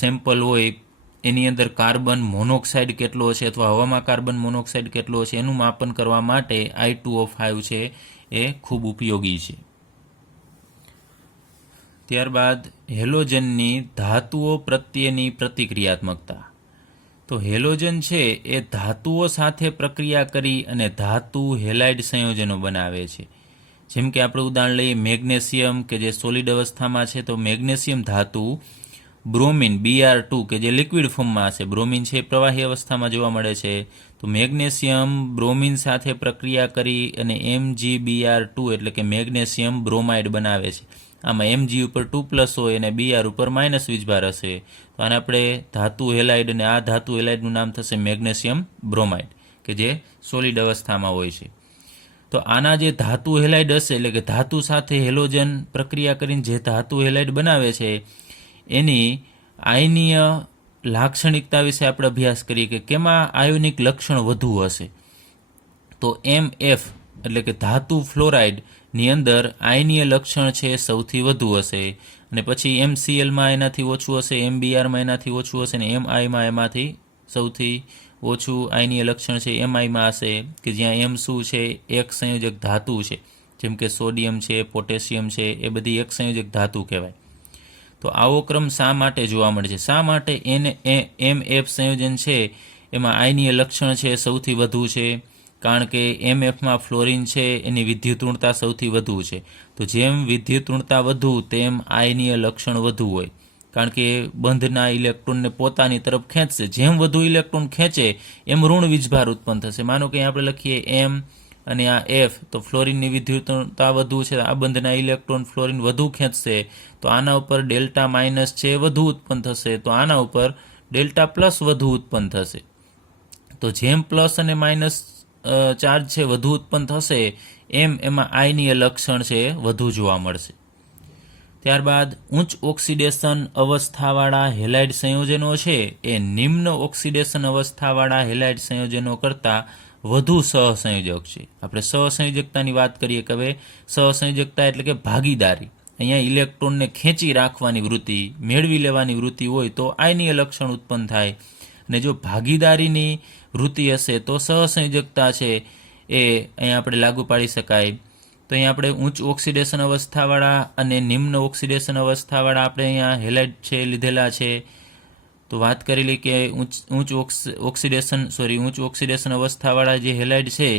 સેમ્પલ હોય એની અંદર કાર્બન મોનોક્સાઇડ કેટલો છે અથવા હવામાં કાર્બન મોનોક્સાઇડ કેટલો છે એનું માપન કરવા માટે I2O5 છે એ ખૂબ ઉપયોગી છે. ત્યારબાદ હેલોજનની ધાતુઓ પ્રત્યેની પ્રતિક્રિયાત્મકતા. તો હેલોજન છે એ ધાતુઓ સાથે પ્રક્રિયા કરી અને ધાતુ હેલાઇડ સંયોજનો બનાવે છે. જેમ કે આપણે ઉદાહરણ લઈએ મેગ્નેશિયમ કે જે સોલિડ અવસ્થામાં છે, તો મેગ્નેશિયમ ધાતુ, બ્રોમિન Br2 કે જે લિક્વિડ ફોર્મમાં હશે, બ્રોમિન છે પ્રવાહી અવસ્થામાં જોવા મળે છે, તો મેગ્નેશિયમ બ્રોમિન સાથે પ્રક્રિયા કરી અને MgBr2 એટલે કે મેગ્નેશિયમ બ્રોમાઇડ બનાવે છે. આમાં Mg ઉપર 2+ હોય અને Br ઉપર માઇનસ વીજભાર હશે. તો આને આપણે ધાતુ હેલાઇડ, અને આ ધાતુ હેલાઇડનું નામ થશે મેગ્નેશિયમ બ્રોમાઇડ, કે જે સોલિડ અવસ્થામાં હોય છે. તો આના જે ધાતુ હેલાઇડ હશે, એટલે કે ધાતુ સાથે હેલોજન પ્રક્રિયા કરીને જે ધાતુ હેલાઇડ બનાવે છે, એની આયનીય લાક્ષણિકતા વિશે આપણે અભ્યાસ કરીએ કે કેમાં આયોનિક લક્ષણ વધુ હશે. તો MF એટલે કે ધાતુ ફ્લોરાઇડની અંદર આયનીય લક્ષણ છે સૌથી વધુ હશે, અને પછી MClમાં એનાથી ઓછું હશે, MBrમાં એનાથી ઓછું હશે, અને MIમાં એમાંથી સૌથી ઓછું આયનીય લક્ષણ છે MIમાં હશે, કે જ્યાં M શું છે, એક સંયોજક ધાતુ છે. જેમ કે સોડિયમ છે, પોટેશિયમ છે, એ બધી એક સંયોજક ધાતુ કહેવાય. તો આવો ક્રમ શા માટે જોવા મળે છે? શા માટે MF સંયોજન છે એમાં આયનીય લક્ષણ છે સૌથી વધુ છે? કારણ કે MFમાં ફ્લોરિન છે એની વિદ્યુતઋણતા સૌથી વધુ છે. તો જેમ વિદ્યુતઋણતા વધુ તેમ આયનીય લક્ષણ વધુ હોય, કારણ કે બંધના ઇલેક્ટ્રોનને પોતાની તરફ ખેંચશે. જેમ વધુ ઇલેક્ટ્રોન ખેંચે એમ ઋણ વીજભાર ઉત્પન્ન થશે. માનો કે આપણે લખીએ M અને આ F, તો ફ્લોરિનની વિદ્યુતઋણતા વધુ છે, આ બંધના ઇલેક્ટ્રોન ફ્લોરિન વધુ ખેંચશે, તો આના ઉપર ડેલ્ટા માઇનસ છે વધુ ઉત્પન્ન થશે, તો આના ઉપર ડેલ્ટા પ્લસ વધુ ઉત્પન્ન થશે. તો જેમ પ્લસ અને માઇનસ ચાર્જ છે વધુ ઉત્પન્ન થશે એમ એમાં આયનીય લક્ષણ છે વધુ જોવા મળશે. ત્યારબાદ ઉચ્ચ ઓક્સિડેશન અવસ્થાવાળા હેલાઇડ સંયોજનો છે એ નિમ્ન ઓક્સિડેશન અવસ્થાવાળા હેલાઇડ સંયોજનો કરતાં વધુ સહસંયોજક છે. આપણે સહસંયોજકતાની વાત કરીએ કે હવે સહસંયોજકતા એટલે કે ભાગીદારી. અહીંયા ઇલેક્ટ્રોનને ખેંચી રાખવાની વૃત્તિ, મેળવી લેવાની વૃત્તિ હોય તો આયનીય લક્ષણ ઉત્પન્ન થાય, અને જો ભાગીદારીની વૃત્તિ હશે તો સહસંયોજકતા છે એ અહીંયા આપણે લાગુ પાડી શકાય. તો અહીંયા આપણે ઉચ્ચ ઓક્સિડેશન અવસ્થાવાળા અને નિમ્ન ઓક્સિડેશન અવસ્થાવાળા આપણે અહીંયા હેલાઇડ છે લીધેલા છે. તો વાત કરેલી કે ઉચ્ચ ઓક્સિડેશન અવસ્થાવાળા જે હેલાઇડ છે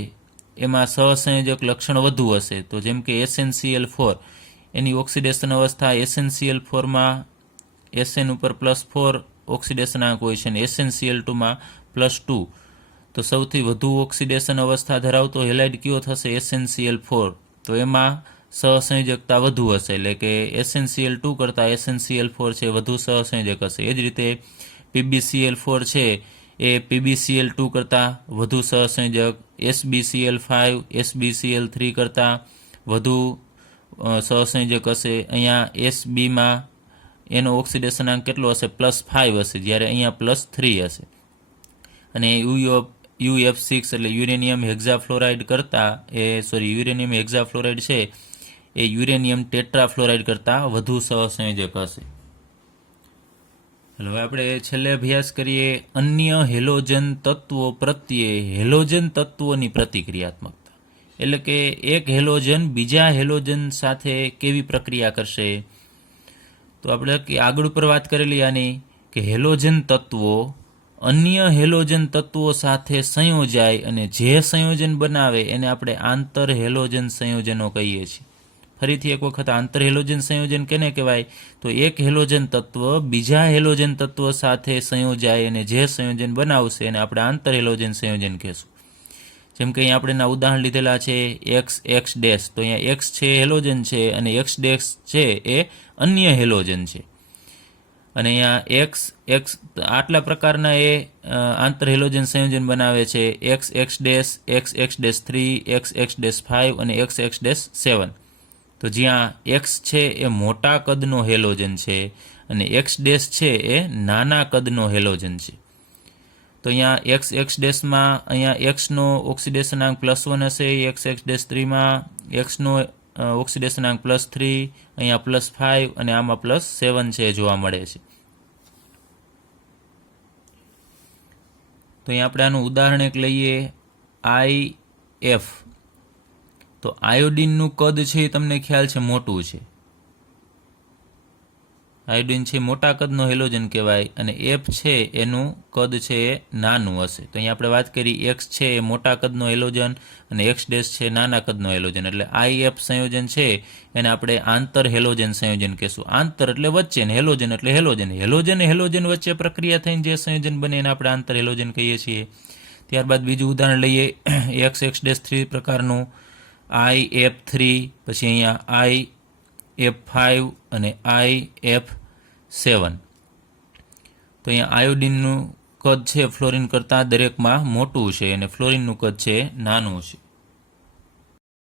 એમાં સહસંયોજક લક્ષણ વધુ હશે. તો જેમ કે SnCl4, એની ઓક્સિડેશન અવસ્થા SnCl4માં SN ઉપર +4 ઓક્સિડેશનાંક હોય છે, અને SnCl2માં +2. તો સૌથી વધુ ઓક્સિડેશન અવસ્થા ધરાવતો હેલાઇડ કયો થશે? SnCl4. તો એમાં સહસંયોજકતા વધુ હશે, એટલે કે SnCl2 કરતાં SnCl4 છે વધુ સહસંયોજક હશે. એ જ રીતે PbCl4 છે એ PbCl2 કરતાં વધુ સહસંયોજક, SbCl5 SbCl3 કરતાં વધુ સહસંયોજક હશે. અહીંયા Sbમાં એનો ઓક્સિડેશનાંક કેટલો હશે? +5 હશે, જ્યારે અહીંયા +3 હશે. અને UF6 એટલે યુરેનિયમ હેક્ઝાફ્લોરાઇડ કરતાં યુરેનિયમ હેક્ઝાફ્લોરાઇડ છે એ યુરેનિયમ ટેટ્રાફ્લોરાઇડ કરતાં વધુ સહસંયોજક હશે. હવે આપણે છેલ્લે અભ્યાસ કરીએ અન્ય હેલોજન તત્વો પ્રત્યે હેલોજન તત્વોની પ્રતિક્રિયાત્મકતા. એટલે કે એક હેલોજન બીજા હેલોજન સાથે કેવી પ્રક્રિયા કરશે. તો આપણે આગળ ઉપર વાત કરેલી આની કે હેલોજન તત્વો અન્ય હેલોજન તત્વો સાથે સંયોજાય અને જે સંયોજન બનાવે એને આપણે આંતર હેલોજન સંયોજનો કહીએ છીએ. ફરીથી એક વખત આંતર હેલોજન સંયોજન કેને કહેવાય? તો એક હેલોજન તત્વ બીજા હેલોજન તત્વ સાથે સંયોજાય અને જે સંયોજન બનાવશે એને આપણે આંતર હેલોજન સંયોજન કહેશું. જેમ કે અહીંયા આપણે ઉદાહરણ લીધેલા છે X ડેશ. તો અહીંયા X છે હેલોજન છે અને X ડેશ છે એ અન્ય હેલોજન છે. અને અહીંયા X આટલા પ્રકારના એ આંતર હેલોજન સંયોજન બનાવે છે: X dash, X dash 3, X dash 5 અને X ડેશ 7. તો જ્યાં X છે એ મોટા કદનો હેલોજન છે અને X ડેશ છે એ નાના કદનો હેલોજન છે. તો અહીંયા X ડેશમાં અહીંયા Xનો ઓક્સિડેશનાંક +1 હશે, X ડેશ 3માં Xનો ઓક્સિડેશનાંક +3, અહીંયા +5 અને આમાં +7 છે જોવા મળે છે. તો અહીંયા આપણે આનું ઉદાહરણ એક લઈએ, IF. તો આયોડિનનું કદ છે એ તમને ખ્યાલ છે મોટું છે. આયોડિન છે મોટા કદનો હેલોજન કહેવાય અને F છે એનું કદ છે એ નાનું હશે. તો અહીંયા આપણે વાત કરી X છે એ મોટા કદનો હેલોજન અને X ડેશ છે નાના કદનો હેલોજન, એટલે IF સંયોજન છે એને આપણે આંતર હેલોજન સંયોજન કહેશું. આંતર એટલે વચ્ચે, ને હેલોજન એટલે હેલોજન. હેલોજન વચ્ચે પ્રક્રિયા થઈને જે સંયોજન બને એને આપણે આંતર હેલોજન કહીએ છીએ. ત્યારબાદ બીજું ઉદાહરણ લઈએ X ડેશ 3 પ્રકારનું IF3, પછી અહીંયા F5 અને IF7. તો અહીંયા આયોડિનનું કદ છે ફ્લોરિન કરતાં દરેકમાં મોટું છે અને ફ્લોરિનનું કદ છે નાનું છે.